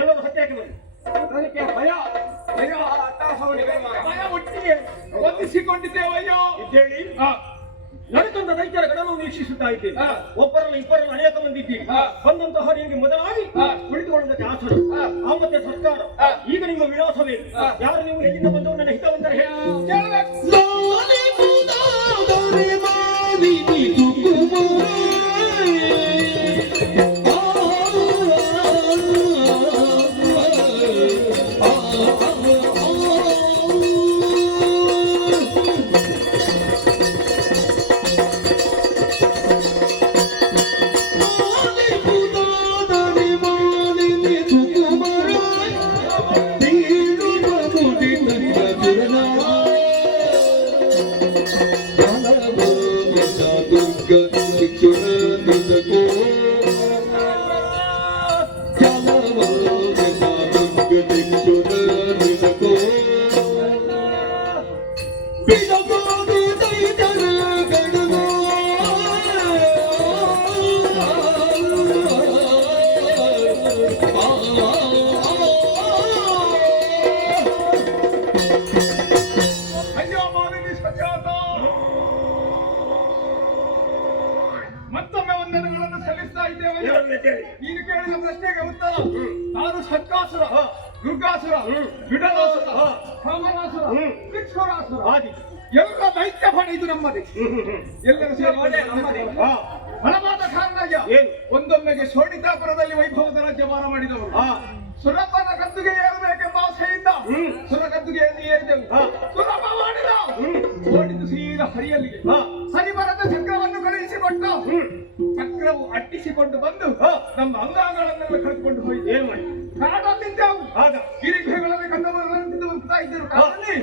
ಎಲ್ಲರೂ ಹತ್ಯೆಯಾಗಿ ಬನ್ನಿ. ವಂದಿಸಿಕೊಂಡಿದ್ದೇವಯ್ಯೋ ಇದ್ದೇಳಿ. ನಡೆದಂತ ರೈತರ ಗಣವನ್ನು ವೀಕ್ಷಿಸುತ್ತಾ ಇದ್ದೇನೆ. ಒಬ್ಬರಲ್ಲ ಇಬ್ಬರಲ್ಲ ಅನೇಕ ಮಂದಿ ಇದ್ದೀರಿ. ಬಂದಂತಹ ನಿಮಗೆ ಮೊದಲಾಗಿ ಕುಳಿತುಕೊಳ್ಳುವುದಕ್ಕೆ ಆಸನ, ಆ ಮತ್ತೆ ಸರ್ಕಾರ. ಈಗ ನಿಮ್ಮ ವಿಳಾಸವೇನು? ಯಾರು ನೀವು? ಎಲ್ಲಿಂದ ಬಂದವರು? ನನ್ನ ಹಿತವಂತರ ಹೇಳಬೇಕು. ಮತ್ತೊಮ್ಮೆ ವಂದನೆಗಳನ್ನು ಸಲ್ಲಿಸ್ತಾ ಇದ್ದೇವೆ. ನೀನು ಕೇಳಿದ ಪ್ರಶ್ನೆಗೆ ಉತ್ತರ. ನಾನು ಶಂಕಾಸುರ, ದುರ್ಗಾಸುರ, ಬಿಡಲಾಸುರ, ಕಾಮನಾಸುರ, ಭಿಕ್ಷುರಾಸುರ ಎಲ್ಲ ದೈತ್ಯ ಫಣ ಇದು ನಮ್ಮದೇ. ಎಲ್ಲರೂ ಸೇರಿ ನಮ್ಮದೇ. ಫಲವಾದ ಕಾರಣ ಏನು? ಒಂದೊಮ್ಮೆಗೆ ಶೋಣಿತಾಪುರದಲ್ಲಿ ವೈಭವದ ರಾಜ್ಯಭಾರ ಮಾಡಿದವರು ಸುರಪನ ಗದ್ದುಗೆ ಏರಬೇಕೆಂಬ ಆಸೆಯಿಂದ ಸುರಗದ್ದುಗೆಯಲ್ಲಿ ಏರಿದೆವು. ಸುಲಭ ಮಾಡಿದ ಓಡಿದು ಸೀದಾ ಹರಿಯಲ್ಲಿಗೆ ಸರಿಬರದ ಚಕ್ರವನ್ನು ಕಳುಹಿಸಿಕೊಟ್ಟ. ಚಕ್ರವು ಅಟ್ಟಿಸಿಕೊಂಡು ಬಂದು ನಮ್ಮ ಅಂಗಾಂಗಗಳನ್ನೆಲ್ಲ ಕಳೆದುಕೊಂಡು ಹೋಯಿತು. ಏನು ಮಾಡಿ ಕಾಡಲ್ಲಿದ್ದೆವು. ಆಗ ಗಿರಿಗಳನ್ನು ಕಂದವರನ್ನು ಬರ್ತಾ ಇದ್ದರು. ಕಾಡಲ್ಲಿ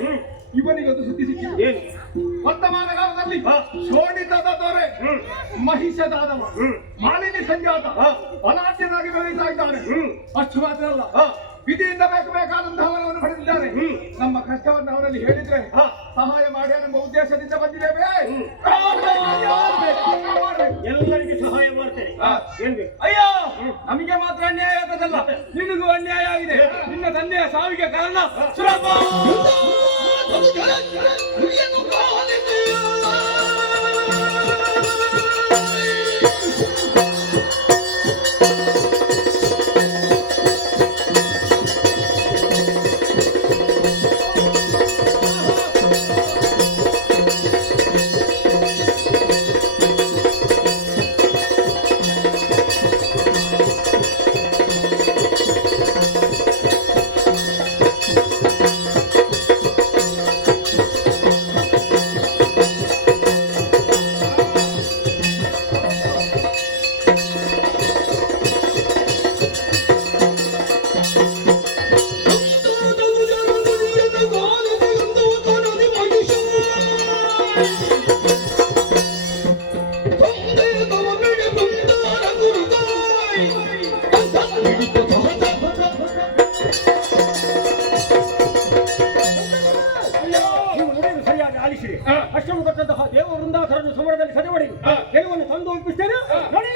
ಇವನಿಗೆ ಒಂದು ಸುದ್ದಿ ಸಿಕ್ಕಿತು. ಏನು? ವರ್ತಮಾನ ಕಾಲದಲ್ಲಿ ಶೋಣಿತದ ದೊರೆ ಮಹಿಷದಾದವ ಮಾಲಿನಿ ಸಂಜಾತ ಅನಾಟ್ಯನಾಗಿ ಬೆಳೆಯುತ್ತಾ ಇದ್ದಾನೆ. ಅಷ್ಟು ಮಾತ್ರ ಅಲ್ಲ, ವಿಧಿಯಿಂದ ಬೇಕಾದಂತಹ ವರವನ್ನು ಪಡೆದಿದ್ದಾರೆ. ನಮ್ಮ ಕಷ್ಟವನ್ನು ಅವರಲ್ಲಿ ಹೇಳಿದ್ರೆ ಸಹಾಯ ಮಾಡಿ ಎಂಬ ಉದ್ದೇಶದಿಂದ ಬಂದಿದ್ದೇವೆ. ಎಲ್ಲರಿಗೆ ಸಹಾಯ ಮಾಡ್ತೇನೆ. ಅಯ್ಯೋ, ನಮಗೆ ಮಾತ್ರ ಅನ್ಯಾಯ ಆಗದಲ್ಲ, ನಿನಗೂ ಅನ್ಯಾಯ ಆಗಿದೆ. ನಿನ್ನ ತಂದೆಯ ಸಾವಿಗೆ ಕಾರಣ ಸುರಪ. ಸಮರದಲ್ಲಿ ಸದೆಬಡಿ ಗೆಲುವನ್ನು ತಂದು ಒಪ್ಪಿಸ್ತೇನೆ. ನೋಡಿ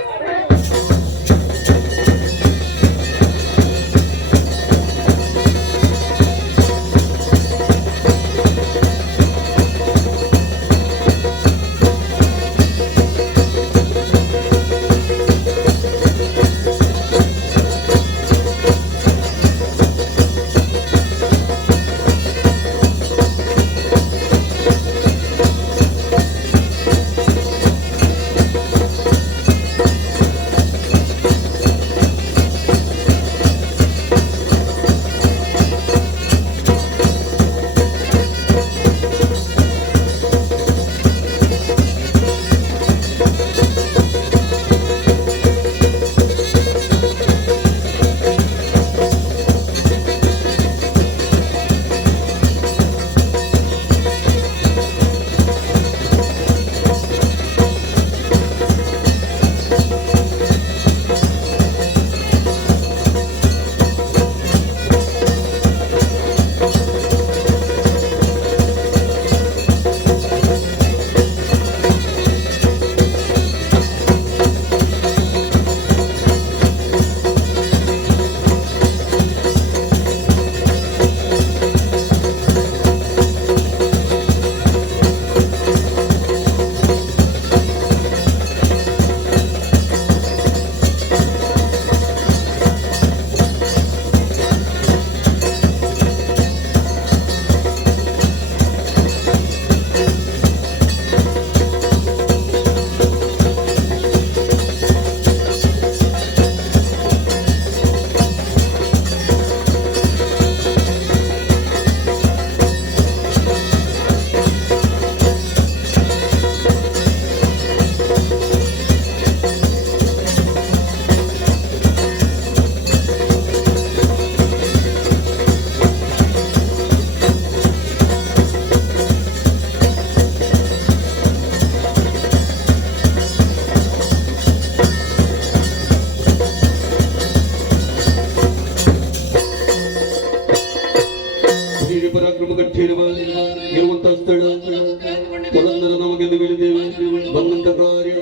ಪರಾಕ್ರಮ ಇರುವಂತಹ ಸ್ಥಳ ಪುರಂದರ ನಮಗೆಂದು ಹೇಳಿದ್ದೇವೆ ಬಂದಂತ ಕಾರ್ಯ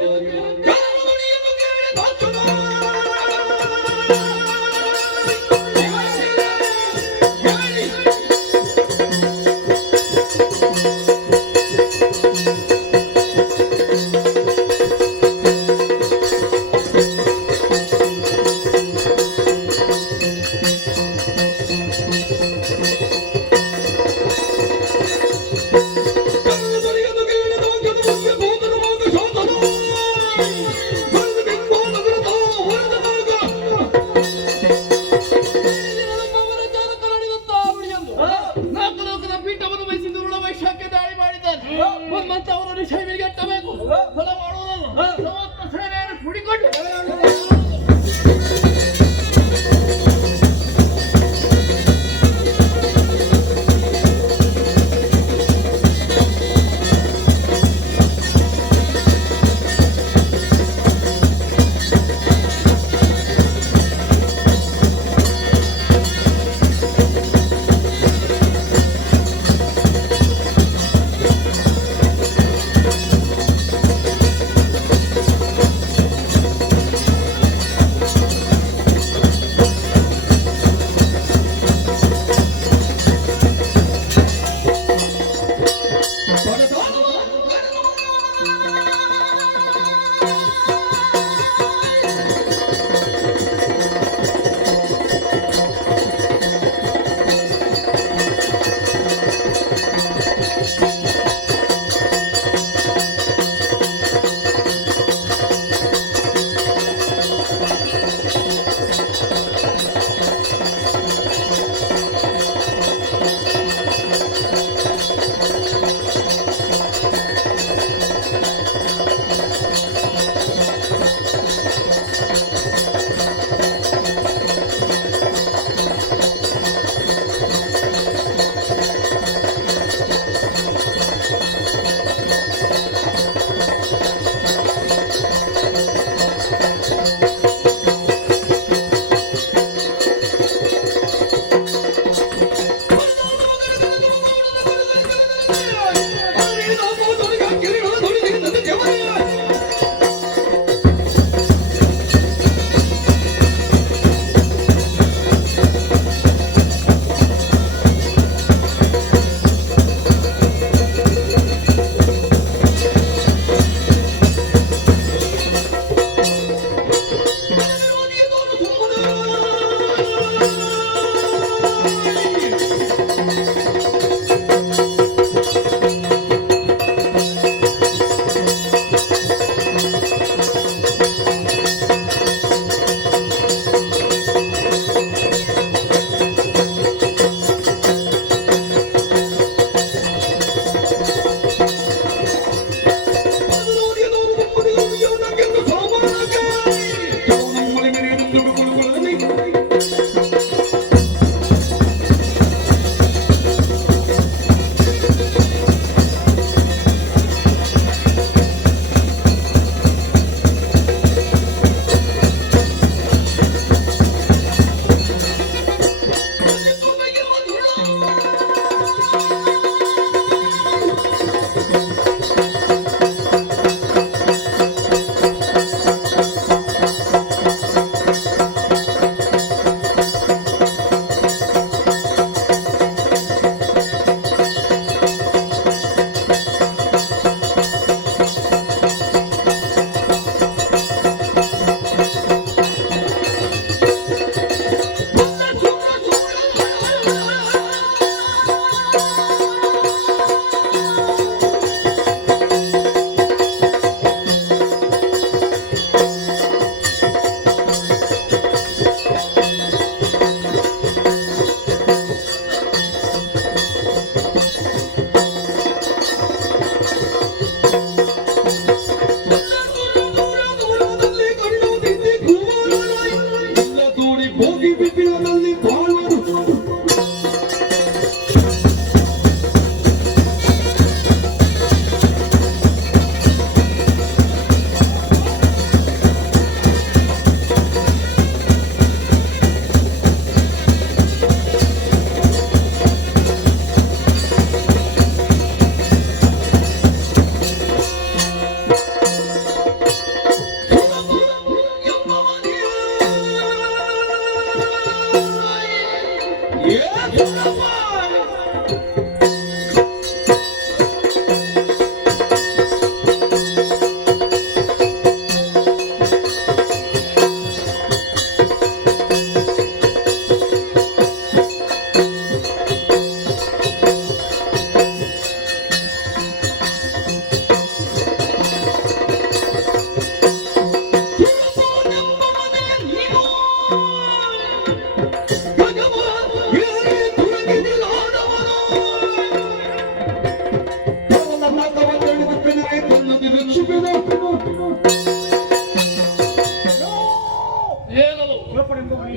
ಏನದು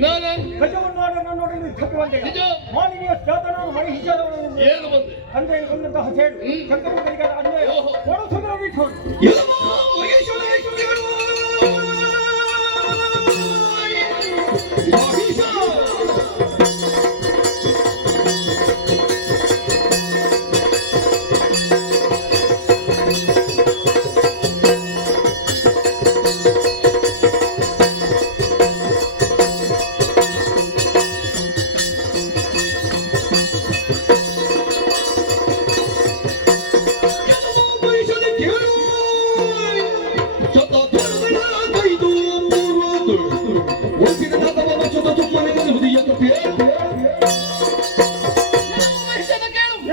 ನಾನು ಗಜವನ್ನಾಡನ್ನು ನೋಡಿ ಯುದ್ಧಕ್ಕೆ ಬಂದೆ. ನಿಜ ಮಾಲಿನಿಯ ಜಾತನಾದ ಮಹಿಷಾದವನನ್ನು ಏನು ಬಂದೆ ತಂದೆ ಬಂದಂತಹ ಸೇಡು ಶಂಕರನಿಗೆ ಅನ್ವಯ ಓಹೋ. ಒಳಸುಗರ ವೀಠವನ್ನು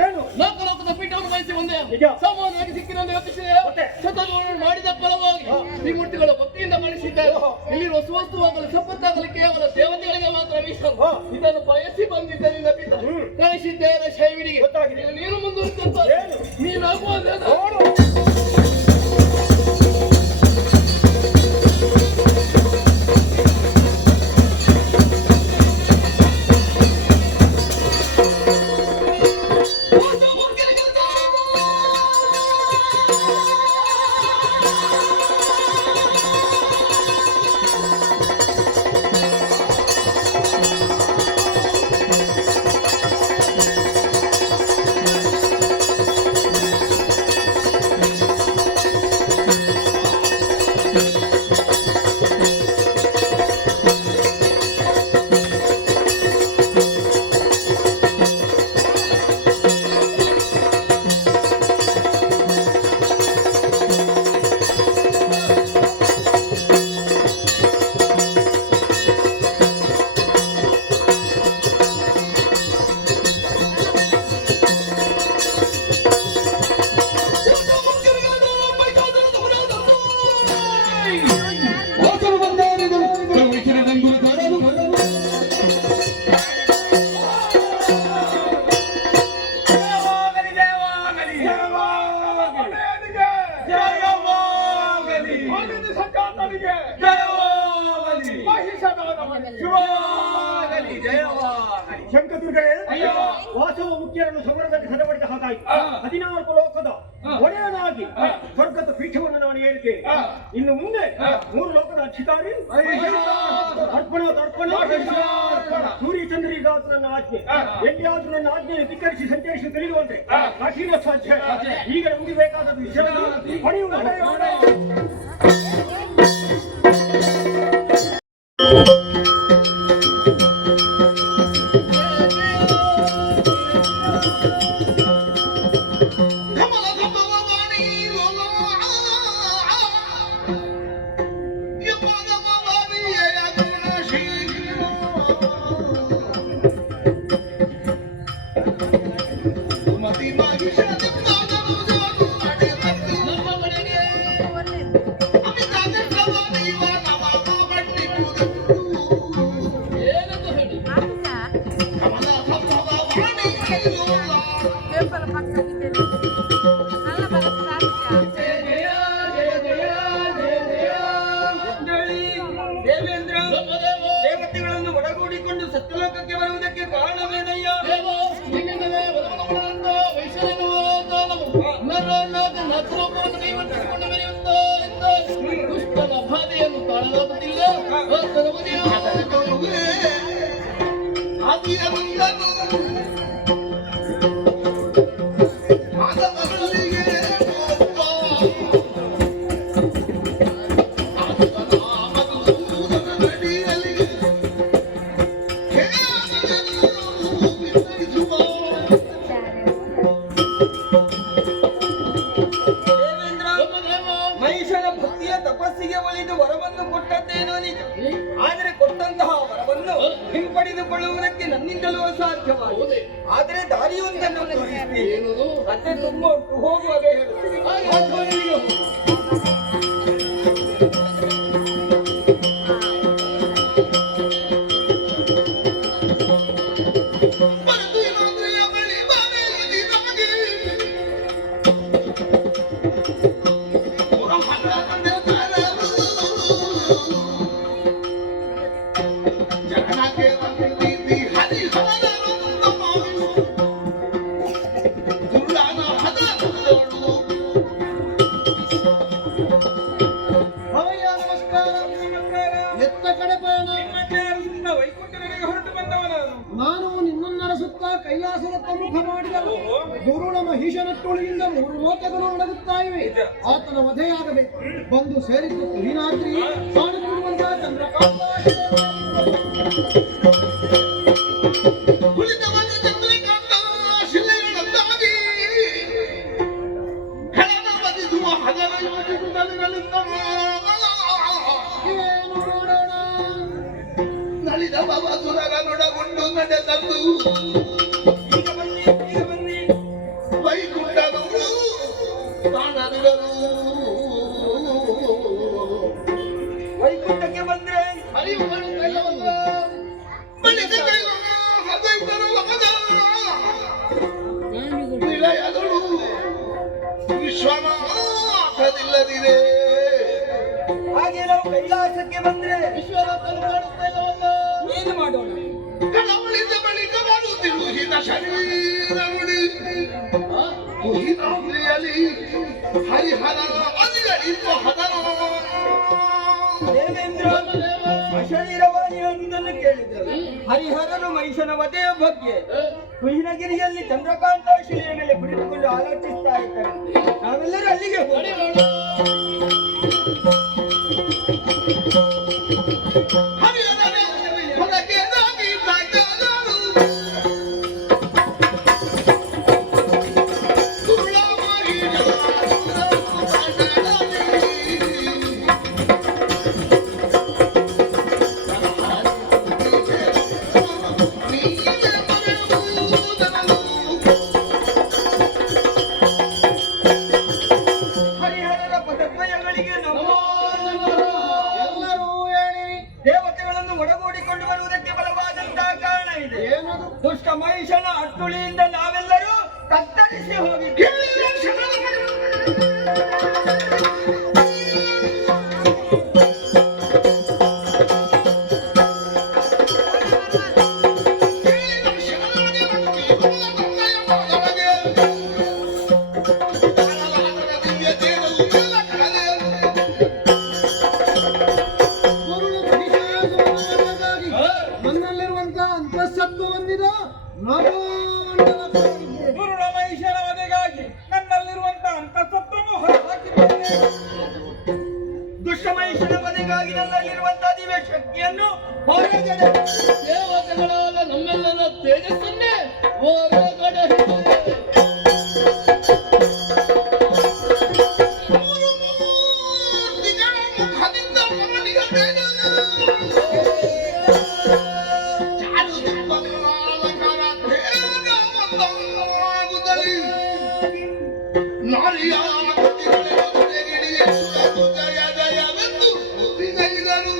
ಏನು ಲೋಕಲೋಕದ ಪೀಠವನ್ನು ವಹಿಸಿ ಬಂದೆ ನಿಜ. ಸಾಮಾನ್ಯವಾಗಿ ಸಿಕ್ಕಿನ ಯೋಚಿಸಿದೆ ಶತಧೋರಣೆ ಮಾಡಿದ ಫಲವಾಗಿ ಈ ಮೂರ್ತಿಗಳು ಭಕ್ತಿಯಿಂದ ಮಾಡಿಸಿದ್ದಾರೆ ಇಲ್ಲಿರುವ ಸುವಸ್ತುವಾಗಲು ಸಂಪತ್ತಾಗಲು ಕೇವಲ ದೇವತೆಗಳಿಗೆ ಮಾತ್ರ ಮೀಸಲು ಇದನ್ನು ಬಯಸಿ ಬಂದಿದ್ದರಿಂದ ಬಿಟ್ಟು ಕಳಿಸಿದ್ದೇನೆ ಶೈವರಿಗೆ ಗೊತ್ತಾಗಿದೆ. ನೀನು ಮುಂದುವರಿದಂತ ಏನು? ನೀನಾಗುವ ನೋಡು. ಶಂಕದುರ್ಗರೇ ವಾಸವ ಮುಖ್ಯರನ್ನು ಸಮರದಲ್ಲಿ ಸದಬಡಿದ ಹಾಗಾಯಿತು 14 ಲೋಕದ ಒಡೆಯನಾಗಿ ಸ್ವರ್ಗದ ಪೀಠವನ್ನು ನಾನು ಏರಿದ್ದೇನೆ. ಇನ್ನು ಮುಂದೆ 3 ಲೋಕದ ಅಧಿಕಾರಿ ಅರ್ಪಣ ತರ್ಪಣ ಸೂರ್ಯಚಂದ್ರಿಗಾದ್ರು ನನ್ನ ಆಜ್ಞೆ ಎಲ್ಲಿಯಾದ್ರೂ ನನ್ನ ಆಜ್ಞೆಯನ್ನು ಧಿಕ್ಕರಿಸಿ ಸಂಚರಿಸಿ ತಿಳಿಯುವಂತೆ ಕಠಿಣ ಸಾಧ್ಯ. ಈಗ ನಮಗೆ ಬೇಕಾದ ವಿಷಯ ಪಡೆಯುವ ದೇವೇಂದ್ರ ದೇವತೆಗಳನ್ನು ಒಡಗೂಡಿಕೊಂಡು ಸತ್ಯಲೋಕಕ್ಕೆ ಬರುವುದಕ್ಕೆ ಕಾರಣವೇನಯ್ಯ? ಬಾಧೆಯನ್ನು ತಾಳಲಾಗುತ್ತಿಲ್ಲ ಮಹಿಷನ ಭಕ್ತಿಯ ತಪಸ್ಸಿಗೆ ಒಲಿದು ವರವನ್ನು ಕೊಟ್ಟದ್ದೇನೋ ನಿಜ. ಆದರೆ ಕೊಟ್ಟಂತಹ ವರವನ್ನು ಹಿಂಪಡೆದುಕೊಳ್ಳುವುದಕ್ಕೆ ನನ್ನಿಂದಲೂ ಅಸಾಧ್ಯವಾಗಿದೆ. ಆದರೆ ದಾರಿಯೊಂದನ್ನು ತೋರಿಸ್ತೀನಿ. ಕಥೆ ತುಂಬ ಉಂಟು, ಹೋಗುವಾಗ ಹೇಳುತ್ತೇನೆ. ಭವಯ್ಯ ನಮಸ್ಕಾರ. ಎತ್ತ ಕಡೆ ಪಯಣ? ವೈಕುಂಠನಿಗೆ ಹೊರಟು ಬಂದವ ನಾನು ನಿನ್ನನ್ನರಸುತ್ತಾ ಕೈಲಾಸದತ್ತ ಮುಖ ಮಾಡಿದನು. ದುರುಳ ಮಹಿಷನಟ್ಟುಳಿಯಿಂದ 3 ಲೋಕಗಳು ನಡಗುತ್ತಾ ಇವೆ. ಆತನ ವಧೆಯಾಗಬೇಕು. ಬಂದು ಸೇರಿದ್ದು ತುಹಿನಾದ್ರಿ ಕಾಣುತ್ತಿರುವಂತಹ ಚಂದ್ರಕಾಂತ ಏನು ನೋಡೋಣ? ನಳಿದ ಬಾಬಾ ಸುರಗ ನೊಡಗೊಂಡು ನಡೆದದ್ದು ವೈಕುಂಠದವರು ಕಾಣದಿರಲು ವೈಕುಂಠಕ್ಕೆ ಬಂದ್ರೆ ಅರಿವು ಮಾಡುತ್ತಲ್ಲವಲ್ಲ ಮನಿತ ಹದೈತರು ನಿಲಯಗಳು ವಿಶ್ವನಾಥದಿಲ್ಲದಿದೆ. ಹಾಗೆ ನಾವು ಕೈಲಾಸಕ್ಕೆ ಬಂದ್ರೆ ವಿಶ್ವನಾಥನು ಕಾಣಿಸ್ತಾ ಇಲ್ಲವಲ್ಲ ಏನು ಮಾಡೋಣ? ಕಳವಳಿದ ಬಳಿಕ ಮಾಡುತ್ತಿರುವುದಿನ ಶರೀರ ನುಡಿ ಕುಹಿನಾದ್ರಿಯಲ್ಲಿ ಹರಿಹರನ ಅಲಿಗಳಿರುವ ಹದನ ದೇವೇಂದ್ರ ಅಶರೀರವಾಣಿ ಅನ್ನೋದನ್ನು ಕೇಳಿದರು. ಹರಿಹರನು ಮಹಿಷನ ವಧೆಯ ಬಗ್ಗೆ ಕುಹಿನಗಿರಿಯಲ್ಲಿ ಚಂದ್ರಕಾಂತ ಶಿಲೆಯ ಮೇಲೆ ಕುಳಿತುಕೊಂಡು ಆಲೋಚಿಸ್ತಾ ಇದ್ದಾರೆ. ನಾವೆಲ್ಲರೂ ಅಲ್ಲಿಗೆ ಹೋಗೋಣ. ಹರಿಹರನೇ ಹೊರಗೆ ನಾಗಿ ಸಾಯ್ತಾನನು. ದುರ್ಲಭವಾಗಿ ಹರಿಹರರ ಪದದ್ವಯಗಳಿಗೆ ನಮೋ ಎಲ್ಲರೂ ಹೇಳಿ. ದೇವತೆಗಳನ್ನು ಒಡಗೂಡಿಕೊಂಡು ಬರುವುದಕ್ಕೆ ಬಲವಾದಂತಹ ಕಾರಣ ಇದೆ. ಏನದು? ದುಷ್ಟ ಮಹಿಷನ ಅಟ್ಟುಳಿಯಿಂದ ನಾವೆಲ್ಲರೂ ಕತ್ತರಿಸಿ ಹೋಗಿದ್ದೇವೆ. ದುರುಳ ಮಹಿಷಾಸುರನಾಗಿ ನನ್ನಲ್ಲಿರುವಂತಹ ಅಂತಃಸತ್ವ ಹೊಂದಿದ ನವಮಂಡಲಕ್ಕಾಗಿದ್ದೇನೆ. ಗುರುಳ ಮಹಿಷನ ವಧೆಗಾಗಿ ನನ್ನಲ್ಲಿರುವಂತಹ ಅಂತಃಸತ್ವವನ್ನು ಹೊರಹಾಕಿದ್ದೇನೆ. ದುಷ್ಟ ಮಹಿಷನ ವಧೆಗಾಗಿ ನನ್ನಲ್ಲಿರುವಂತಹ ದಿವ್ಯ ಶಕ್ತಿಯನ್ನು ಹೊರಗಡೆ ದೇವತೆಗಳಾದ ನಮ್ಮೆಲ್ಲರ ತೇಜಸ್ಸನ್ನೇ ಹೊರಗಡೆ ಹಿಡಿದಿದೆ. ನಾರಿಯ ಕತಿಗಳೆಂದು ಜಗಿಡಿಯೆಂದು ಜಯ ಜಯವೆಂದು ಮುತ್ತಿಗೈದರು.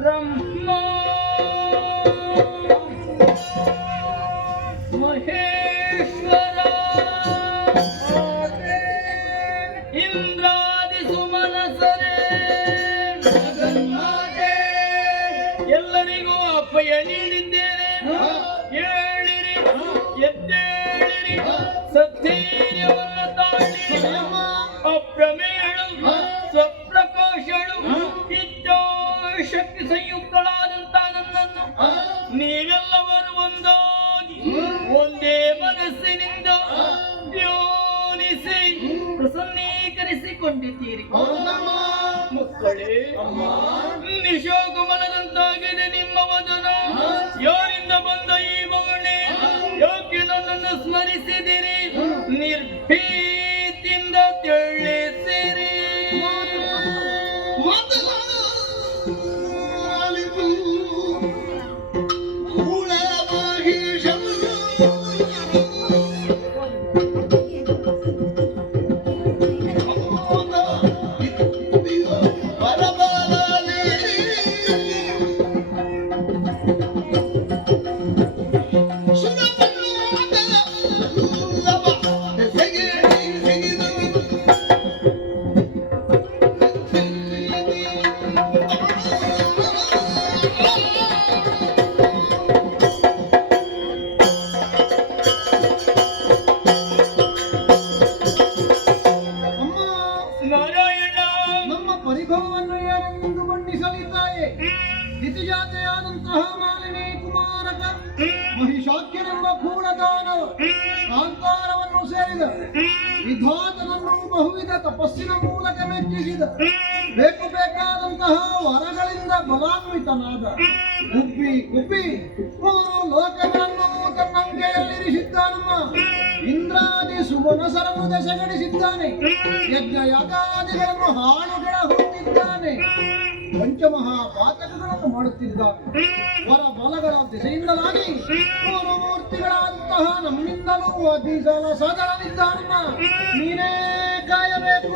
ಬ್ರಹ್ಮ ಮಹೇಶ್ವರ ಇಂದ್ರಾದಿ ಸುಮನಸರೇ ಜಗನ್ಮಾತೆ ಎಲ್ಲರಿಗೂ ಅಪ್ಪಯ್ಯ ನೀಡಿದ್ದೇನೆ. ಹೇಳಿರಿ, ಎದ್ದೇಳಿರಿ, ಸತ್ಯವನ್ನು ತಾಳಿರಿ. ಅಪ್ರಮೇಳು ಸ್ವಪ್ರಕಾಶಳು ಇಚ್ಛಾಶಕ್ತಿ ಸಂಯುಕ್ತಳಾದಂತ ನನ್ನನ್ನು ನೀವೆಲ್ಲವರು ಒಂದಾಗಿ ಒಂದೇ ಮನಸ್ಸಿನಿಂದ ಧ್ಯಾನಿಸಿ ಪ್ರಸನ್ನೀಕರಿಸಿಕೊಂಡಿದ್ದೀರಿ. ಮಕ್ಕಳೇ, ನಿಶೋಕಮನದಂತಾಗಿದೆ ನಿಮ್ಮ ವದನ. ಯಾರಿಂದ ಬಂದ ಈ ಮಗನೇ? ಯಾಕೆ ನನ್ನನ್ನು ಸ್ಮರಿಸಿದಿರಿ? ನಿರ್ಭೀತಿಯಿಂದ ತಿಳಿಸಿರಿ. ಪರಿಭವವನ್ನು ಏನೆಂದು ಬಣ್ಣಿಸಲಿದ್ದಾಯೆ. ದಿತಿಜಾತೆಯಾದಂತಹ ಮಾಲಿನಿ ಕುಮಾರಕ ಮಹಿಷಾಖ್ಯನೆಂಬ ಕೂಡದಾನವ ಕಾಂತಾರವನ್ನು ಸೇರಿದ ವಿಧಾತನನ್ನು ಬಹುವಿಧ ತಪಸ್ಸಿನ ಮೂಲಕ ಮೆಚ್ಚಿಸಿದ ಬೇಕು ಬೇಕಾದಂತಹ ವರಗಳಿಂದ ಬಲಾನ್ವಿತನಾದ ಗುಬ್ಬಿ ಗುಬ್ಬಿ ಮೂರು ಲೋಕಗಳನ್ನು ತನ್ನಂಕೆಯಲ್ಲಿರಿಸಿದ್ದಾನಮ್ಮ. ಇಂದ್ರಾದಿ ಸುಮನಸರನ್ನು ದೆಸೆಗಡಿಸಿದ್ದಾನೆ. ಯಜ್ಞ ಯಾಗಾದಿಗಳನ್ನು ಹಾಳುಗಳ ಹೊಂದಿದ್ದಾನೆ. ಪಂಚಮಹಾಪಾತಕಗಳನ್ನು ಮಾಡುತ್ತಿದ್ದಾನೆ. ವರ ಬಲಗಳ ದಿಸೆಯಿಂದಲಾಗಿ ಮೂರು ಮೂರ್ತಿಗಳಂತಹ ನಮ್ಮಿಂದಲೂ ಅಧಿಸಲ ಸದಳನಿದ್ದಾನಮ್ಮ. ನೀನೇ ಕಾಯಬೇಕು.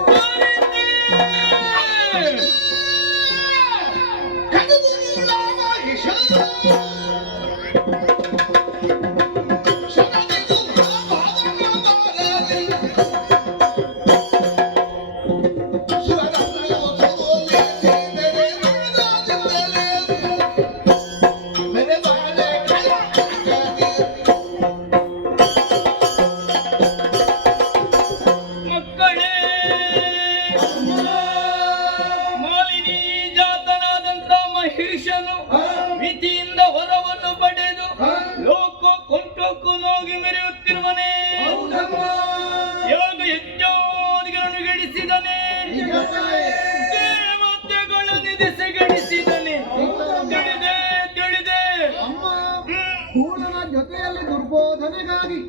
ಮಿತಿಯಿಂದ ಹೊರವನ್ನು ಪಡೆದು ಲೋಕ ಕೊಂಟೊಕ್ಕುನೋಗಿ ಮೆರೆಯುತ್ತಿರುವನೇ. ಯೋಗ ಯಜ್ಞಾದಿಗಳನ್ನು ಗೆಡಿಸಿದನೆ. ದೇವತೆಗಳನ್ನು ದೆಸೆಗಡಿಸಿದನೆ. ತಿಳಿದೆ ತಿಳಿದೆ. ಕೂಡನ ಜೊತೆಯಲ್ಲಿ ದುರ್ಬೋಧನೆಗಾಗಿ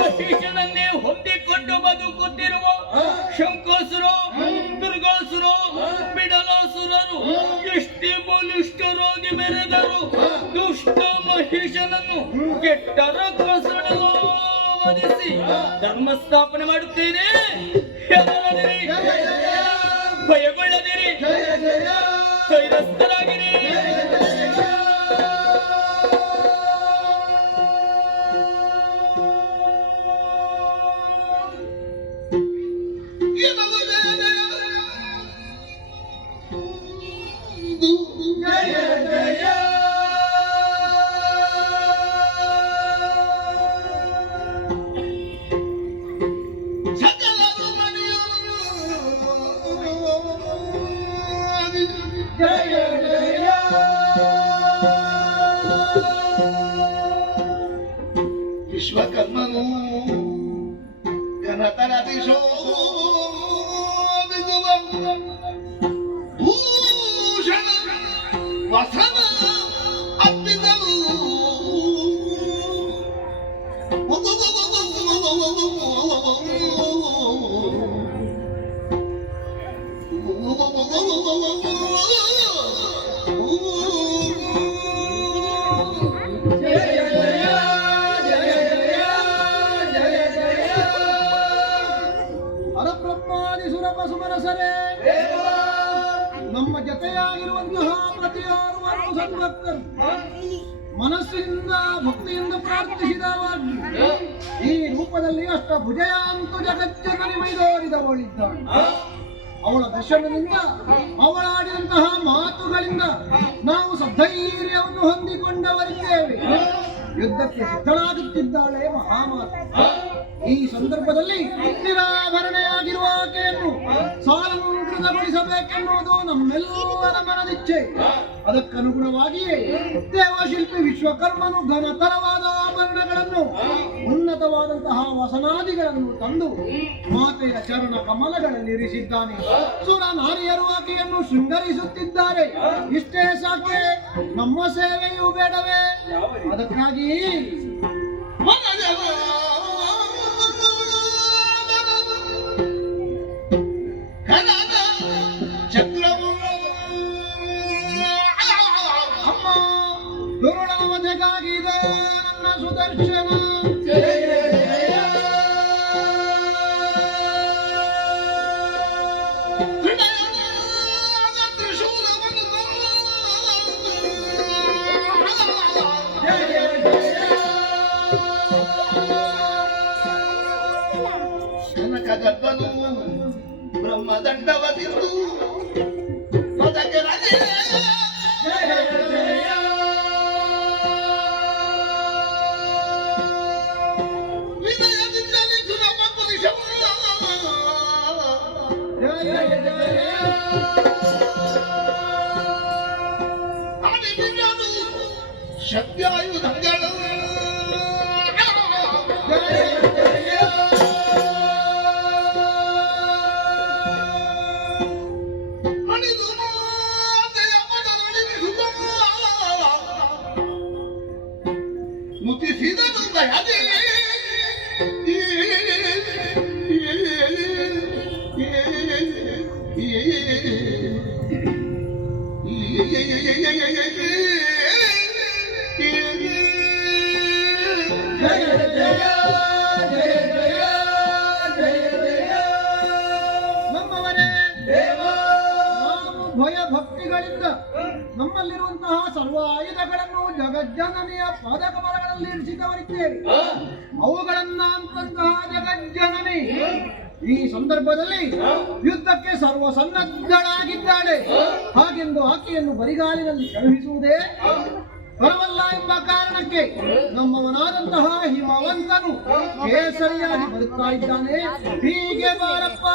ಮಹಿಷನನ್ನೇ ಹೊಂದಿಕೊಂಡು ಬದುಕುತ್ತಿರುವ ಶಂಕಾಸುರ, ದುರ್ಗಾಸುರ, ಬಿಡಲಾಸುರರು ಎಷ್ಟೇ ಬಲಿಷ್ಠರಾಗಿ ಮೆರೆದರು ದುಷ್ಟ ಮಹಿಷನನ್ನು ಕೆಟ್ಟ ರಾಕ್ಷಸನನ್ನು ವಧಿಸಿ ಧರ್ಮ ಸ್ಥಾಪನೆ ಮಾಡುತ್ತೇನೆ. ಹೆದರದಿರಿ, ಭಯಗೊಳ್ಳದಿರಿ, ಧೈರ್ಯಸ್ಥರಾಗಿರಿ. ವಿಶ್ವಕರ್ಮನು ಘನತರದಿಶೋ ಭೂಷಣ ವಸನ ಅಪ್ಪಿದನು ಸುಮನಸರೇ, ನಮ್ಮ ಜೊತೆಯಾಗಿರುವಂತಹ ಪ್ರತಿಯೊಬ್ಬರು ಸದ್ಭಕ್ತರು ಮನಸ್ಸಿನಿಂದ ಭಕ್ತಿಯಿಂದ ಪ್ರಾರ್ಥಿಸಿದವಾಗಿ ಈ ರೂಪದಲ್ಲಿ ಅಷ್ಟಭುಜಯ ಅಂತೂ ಜಗಜ್ಜನನಿ ಮೈದೋರಿದವಳಿದ್ದಾಳೆ. ಅವಳ ದರ್ಶನದಿಂದ ಅವಳಾಡಿದಂತಹ ಮಾತುಗಳಿಂದ ನಾವು ಸಧೈರ್ಯವನ್ನು ಹೊಂದಿಕೊಂಡವರಿದ್ದೇವೆ. ಯುದ್ಧಕ್ಕೆ ಸಿದ್ಧಳಾಗುತ್ತಿದ್ದಾಳೆ ಮಹಾಮಾತೆ. ಈ ಸಂದರ್ಭದಲ್ಲಿ ನಿರಾಭರಣೆಯಾಗಿರುವ ಆಕೆಯನ್ನು ಸಾಲಂಕೃತಗೊಳಿಸಬೇಕೆನ್ನುವುದು ನಮ್ಮೆಲ್ಲರ ಮನದಿಚ್ಛೆ. ಅದಕ್ಕನುಗುಣವಾಗಿಯೇ ದೇವಶಿಲ್ಪಿ ವಿಶ್ವಕರ್ಮನು ಘನತರವಾದ ಆಭರಣಗಳನ್ನು ಉನ್ನತವಾದಂತಹ ವಸನಾದಿಗಳನ್ನು ತಂದು ಮಾತೆಯ ಚರಣ ಕಮಲಗಳಲ್ಲಿ ಇರಿಸಿದ್ದಾನೆ. ಸುರ ನಾರಿಯರು ಆಕೆಯನ್ನು ಶೃಂಗರಿಸುತ್ತಿದ್ದಾರೆ. ಇಷ್ಟೇ ಸಾಕೆ, ನಮ್ಮ ಸೇವೆಯೂ ಬೇಡವೇ? ಅದಕ್ಕಾಗಿ ಚಕ್ರವು ಅಮ್ಮ ದುರುಳನ ವಧೆಗಾಗಿದೆ ನನ್ನ ಸುದರ್ಶನ. ಕನಕಗರ್ಭನು ಬ್ರಹ್ಮದಂಡವತಿಂದು ಅದಕ್ಕೆ ರಜೆ ವಿನಯದಿಂದಲೇ ಶಕ್ತಿಯಾಯುಧಗಳು ಮುತ್ತಿಸಿದನು ದಯಾದೆ ನಮ್ಮವರೇ, ನಾವು ಭಯ ಭಕ್ತಿಗಳಿಂದ ನಮ್ಮಲ್ಲಿರುವಂತಹ ಸರ್ವ ಆಯುಧಗಳನ್ನು ಜಗಜ್ಜನನಿಯ ಪಾದಕಮಲಗಳಲ್ಲಿ ಇರಿಸಿದವರಿದ್ದೇವೆ. ಅವುಗಳನ್ನ ಅಂತಂತಹ ಜಗಜ್ಜನನಿ ಈ ಸಂದರ್ಭದಲ್ಲಿ ಯುದ್ಧಕ್ಕೆ ಸರ್ವಸನ್ನದ್ಧಳಾಗಿದ್ದಾಳೆ. ಹಾಗೆಂದು ಆಕೆಯನ್ನು ಬರಿಗಾಲಿನಲ್ಲಿ ಕಳುಹಿಸುವುದೇ ಬರವಲ್ಲ ಎಂಬ ಕಾರಣಕ್ಕೆ ನಮ್ಮವನಾದಂತಹ ಹಿಮವಂತನು ಕೇಸರಿಯಾಗಿ ಬರುತ್ತಾ ಇದ್ದಾನೆ. ಹೀಗೆ ಬಾರಪ್ಪ.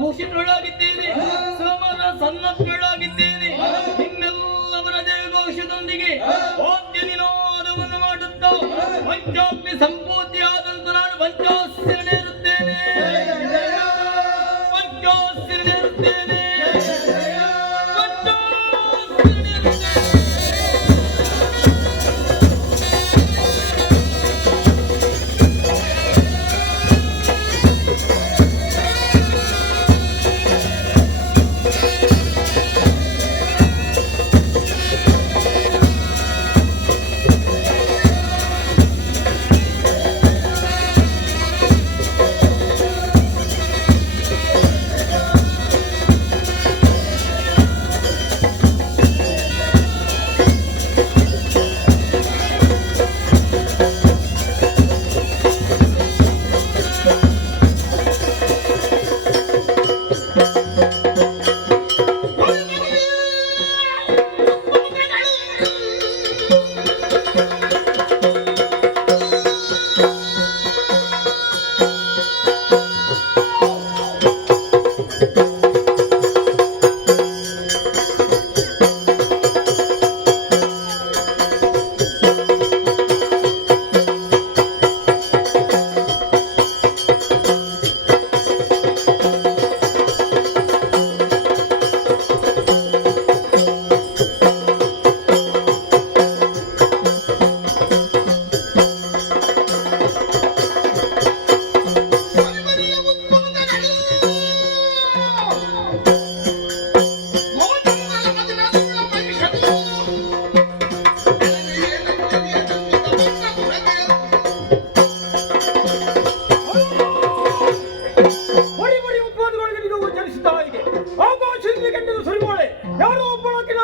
ಭೂಷಿತಳಾಗಿದ್ದೇನೆ, ಸಮರ ಸನ್ನದ್ಧಳಾಗಿದ್ದೇನೆ. ನಿಮ್ಮೆಲ್ಲವರ ಜಯಘೋಷದೊಂದಿಗೆ ವಾದ್ಯ ನಿನಾದವನ್ನು ಮಾಡುತ್ತಾ ಪಂಚಾಗ್ನಿ ಸಂಪೂರ್ತಿಯಾದಂತ ನಾನು ಪಂಚಾಸ್ತಿರನೇರುತ್ತೇನೆ, ಪಂಚಾಸ್ತಿರನೇರುತ್ತೇನೆ,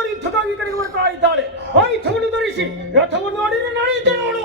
ನೋಡಿ ಯುದ್ಧಕ್ಕಾಗಿ ಕಡೆಗೆ ಬರ್ತಾ ಇದ್ದಾಳೆ. ಆಯುಧವನ್ನು ಧರಿಸಿ ರಥವನ್ನು ಅಡಿಗೆ ನಡೆಯುತ್ತೆ ನೋಡು.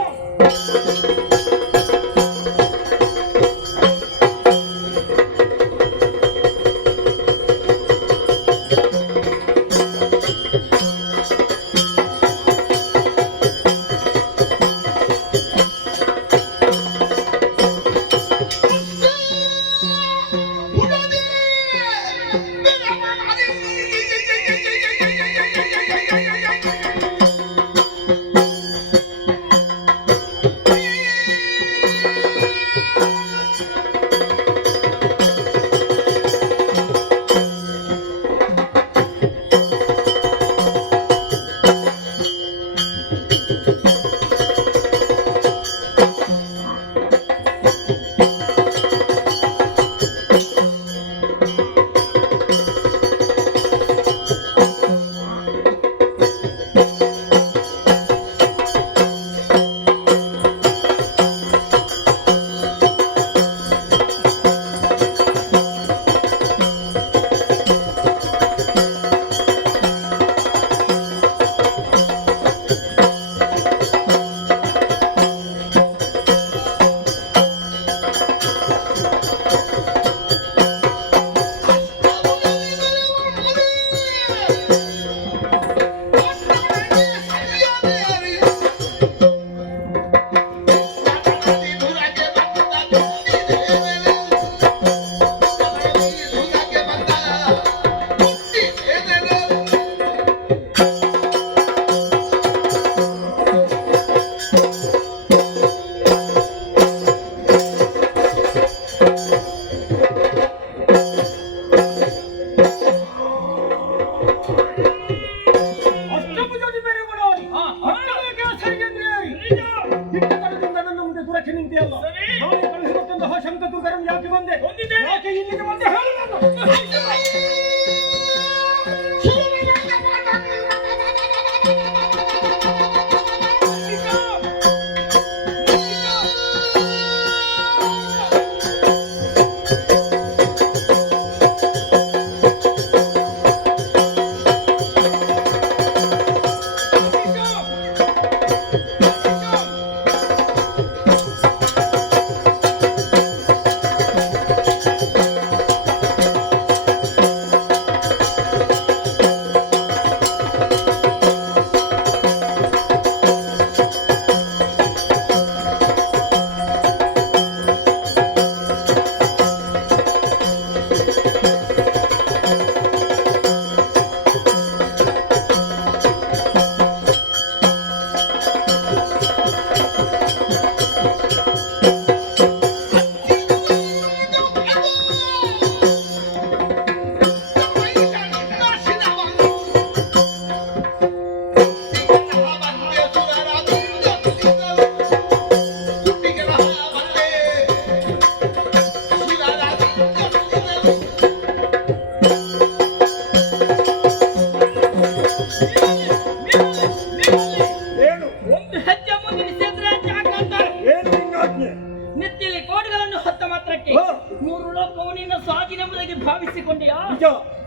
ಭಾವಿಸಿಕೊಂಡಿಯಾ?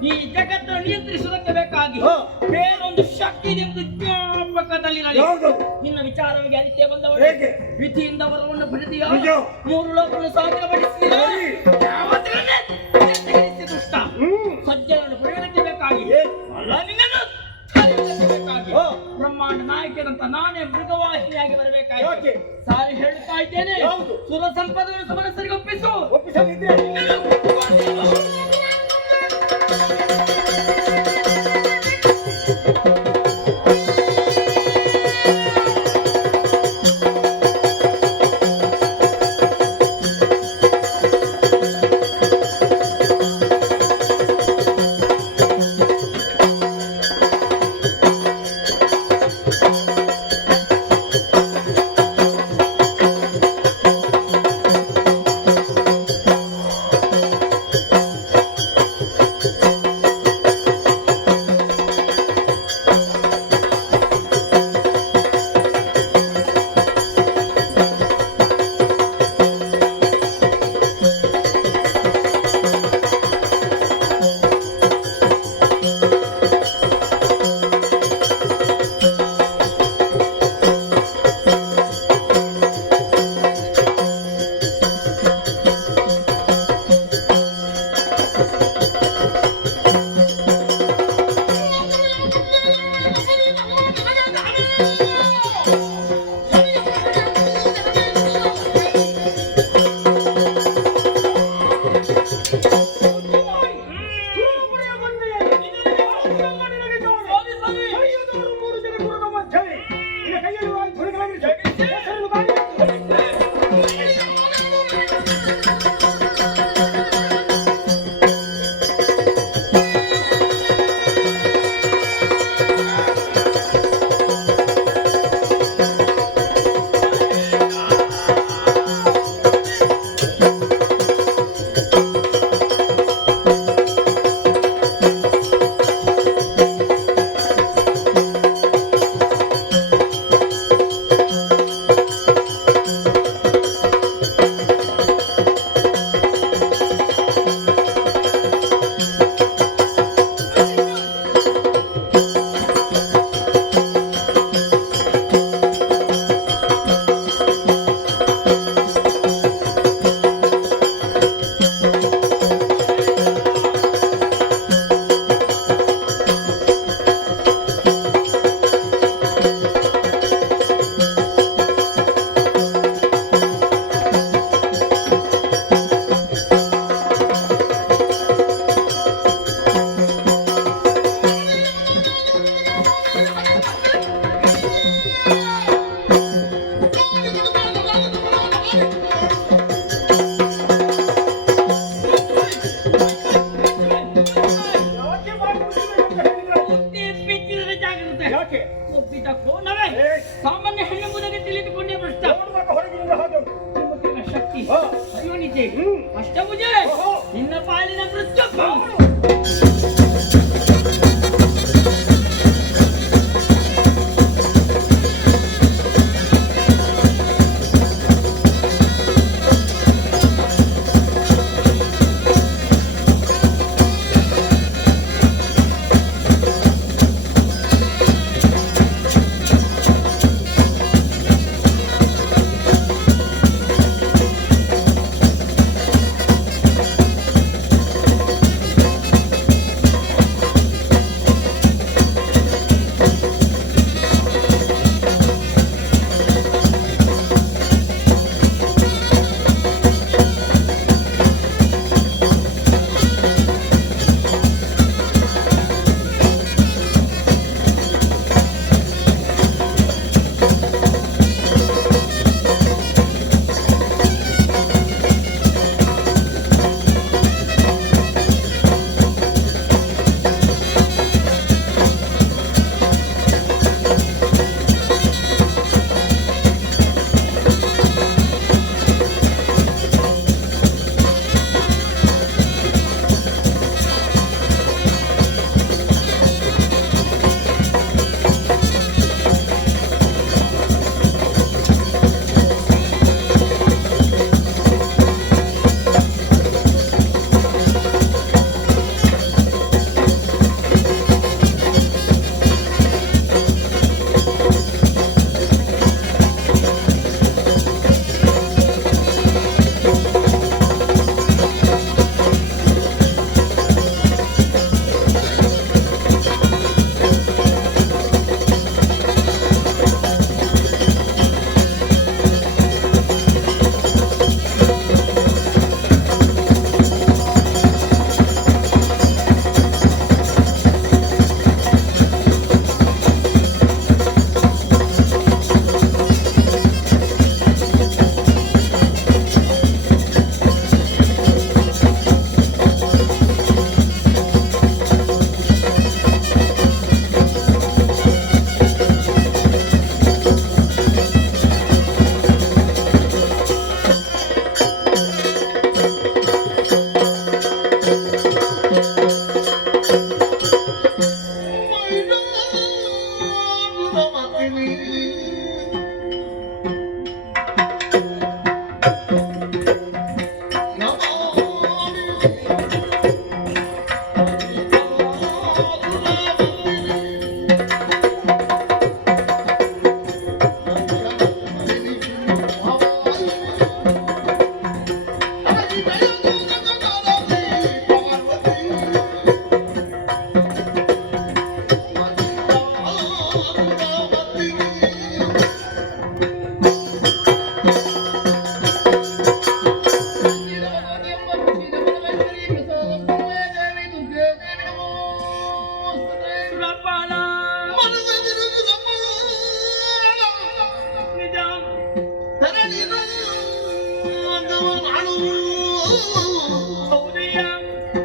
ಈ ಜಗತ್ತನ್ನು ನಿಯಂತ್ರಿಸುವುದಕ್ಕೆ ಬೇಕಾಗಿ ಬೇರೊಂದು ಶಕ್ತಿ ನಿಮ್ದು ಜ್ಞಾಪಕದಲ್ಲಿ ನಿನ್ನ ವಿಚಾರವಾಗಿ ಅರಿತೇ ಬಂದವರು ವಿಧಿಯಿಂದ ವರವನ್ನು ಪಡೆದಿಯಾ? 3 ಲೋಕವನ್ನು ಸಾಧನೆಪಡಿಸಿದ ದುಷ್ಟ ಸಜ್ಜನನ್ನು ಪಡೆಯುವುದಕ್ಕೆ ಬೇಕಾಗಿ ಅಲ್ಲ ನಿನ್ನನ್ನು ಬೇಕಾಗಿ ಬ್ರಹ್ಮಾಂಡ ನಾಯಕರಂತ ನಾನೇ ಮೃಗವಾಹಿನಿಯಾಗಿ ಬರಬೇಕಾಗಿ ಸಾರಿ ಹೇಳುತ್ತಾ ಇದ್ದೇನೆ. ಸುರ ಸಂಪದವನ್ನು ಮನಸ್ಸರಿಗೆ ಒಪ್ಪಿಸಲಿದ್ರೆ ಬರುತ್ತೆ. ಯಾಕೆ? ಒಪ್ಪಿದ ಕೋನವೇ ಸಾಮಾನ್ಯ ಹೆಣ್ಣೆಂಬುದಾಗಿ ತಿಳಿದುಕೊಂಡೇ ಭ್ರಷ್ಟ. ನೋಡುವಾಗ ಹೊರಗಿನಿಂದ ಹಾಗೆ ಉಂಟು. ಚುಮ್ಮುಕಿನ ಶಕ್ತಿ ಹಾ. ಅಯೋನಿತೆ ಅಷ್ಟಭುಜ ಓಹೋ. ನಿನ್ನ ಪಾಲಿನ ಮೃತ್ಯು.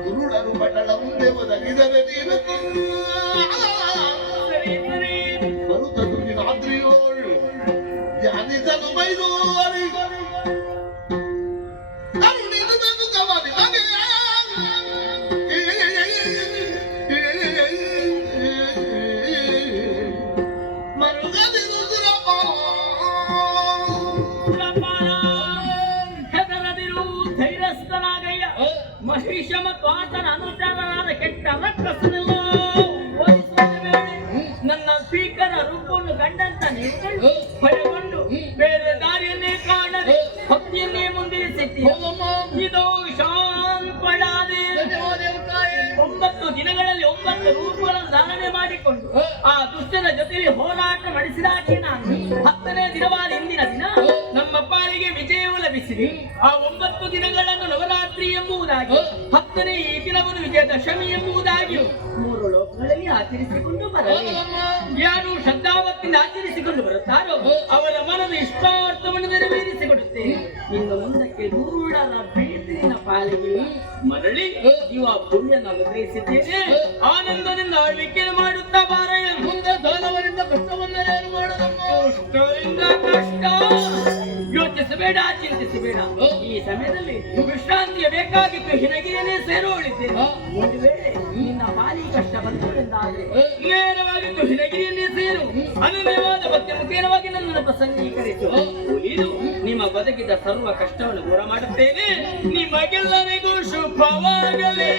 ಕುರುಡರು ಪಟಳ ಮುಂದೆ ಒದಗಿದರೆ ನೀನು ಬರುತ್ತ ರಾತ್ರಿಯೋಳ್ ಧ್ಯಾನಿಸಲು ಬೈದುವರಿ ಮಹಿಷ ಮತ್ತು ಆತನ ಅನುಚಾರರಾದ ಕೆಟ್ಟ ರಕ್ಕಸನೆಲ್ಲ ನನ್ನ ಭೀಕರ ರೂಪವನ್ನು ಗಂಡಂತ ನೀವು ಭಯಗೊಂಡು ಬೇರೆ ದಾರಿಯನ್ನೇ ಕಾಣದೆ ಭಕ್ತಿಯನ್ನೇ ಮುಂದಿರಿಸಿದ್ದೀರಿ. ಇದು ಶಾಂತಳಾದೆ 9 ದಿನಗಳಲ್ಲಿ 9 ರೂಪಗಳನ್ನು ಧಾರಣೆ ಮಾಡಿಕೊಂಡು ಆ ದುಷ್ಟನ ಜೊತೆಯಲ್ಲಿ ಹೋರಾಟ ನಡೆಸಿದಾಗೆ ನಾನು 10ನೇ ದಿನವಾದ ಇಂದಿನ ದಿನ ನಮ್ಮ ಪಾಲಿಗೆ ವಿಜಯವು ಲಭಿಸಿದೆ. ಆ 9 ದಿನಗಳನ್ನು ನವರಾತ್ರಿ ಎಂಬುದಾಗಿ 10ನೇ ಈ ದಿನವನ್ನು ವಿಜಯದಶಮಿ ಎಂಬುದಾಗಿ 3 ಲೋಕಗಳಲ್ಲಿ ಆಚರಿಸಿಕೊಂಡು ಬರಲಿ. ಯಾರು ಶ್ರದ್ಧಾವತ್ತಿಂದ ಆಚರಿಸಿಕೊಂಡು ಬರುತ್ತಾರೋ ಅವರ ಮನದ ಇಷ್ಟಾರ್ಥವನ್ನು ನೆರವೇರಿಸಿಕೊಡುತ್ತೇನೆ. ಇನ್ನು ಮುಂದಕ್ಕೆ ದೂರರ ಪ್ರೀತಿಯ ಪಾಲಿಗೆ ಮರಳಿ ಜೀವ ಪುಣ್ಯ ನಾನು ಗ್ರಹಿಸಿದ್ದೇನೆ. ಆನಂದದಿಂದ ಆಳ್ವಿಕೆ ಮಾಡುತ್ತಾ ಬಾರಯ್ಯ. ನಿಂದ ಕಷ್ಟ ಯೋಚಿಸಬೇಡ, ಚಿಂತಿಸಬೇಡ. ಈ ಸಮಯದಲ್ಲಿ ವಿಶ್ರಾಂತಿಯ ಬೇಕಾಗಿತ್ತು. ಹಿನಗಿರಿಯನ್ನೇ ಸೇರೋಳಿದ್ದೇನೆ. ಒಂದು ವೇಳೆ ನಿನ್ನ ಬಾಲಿ ಕಷ್ಟ ಬಂದೆಂದಾದ್ರೆ ನೇರವಾಗಿದ್ದು ಹಿನಗಿರಿಯನ್ನೇ ಸೇರು. ಅನನ್ಯವಾದ ಭಕ್ತಿ ಮುಖೇನವಾಗಿ ನನ್ನನ್ನು ಪ್ರಸನ್ನೀಕರಿಸು. ಇದು ನಿಮ್ಮ ಬದುಕಿದ ಸರ್ವ ಕಷ್ಟವನ್ನು ದೂರ ಮಾಡುತ್ತೇನೆ. ನಿಮಗೆಲ್ಲರಿಗೂ ಶುಭವಾಗಲಿ.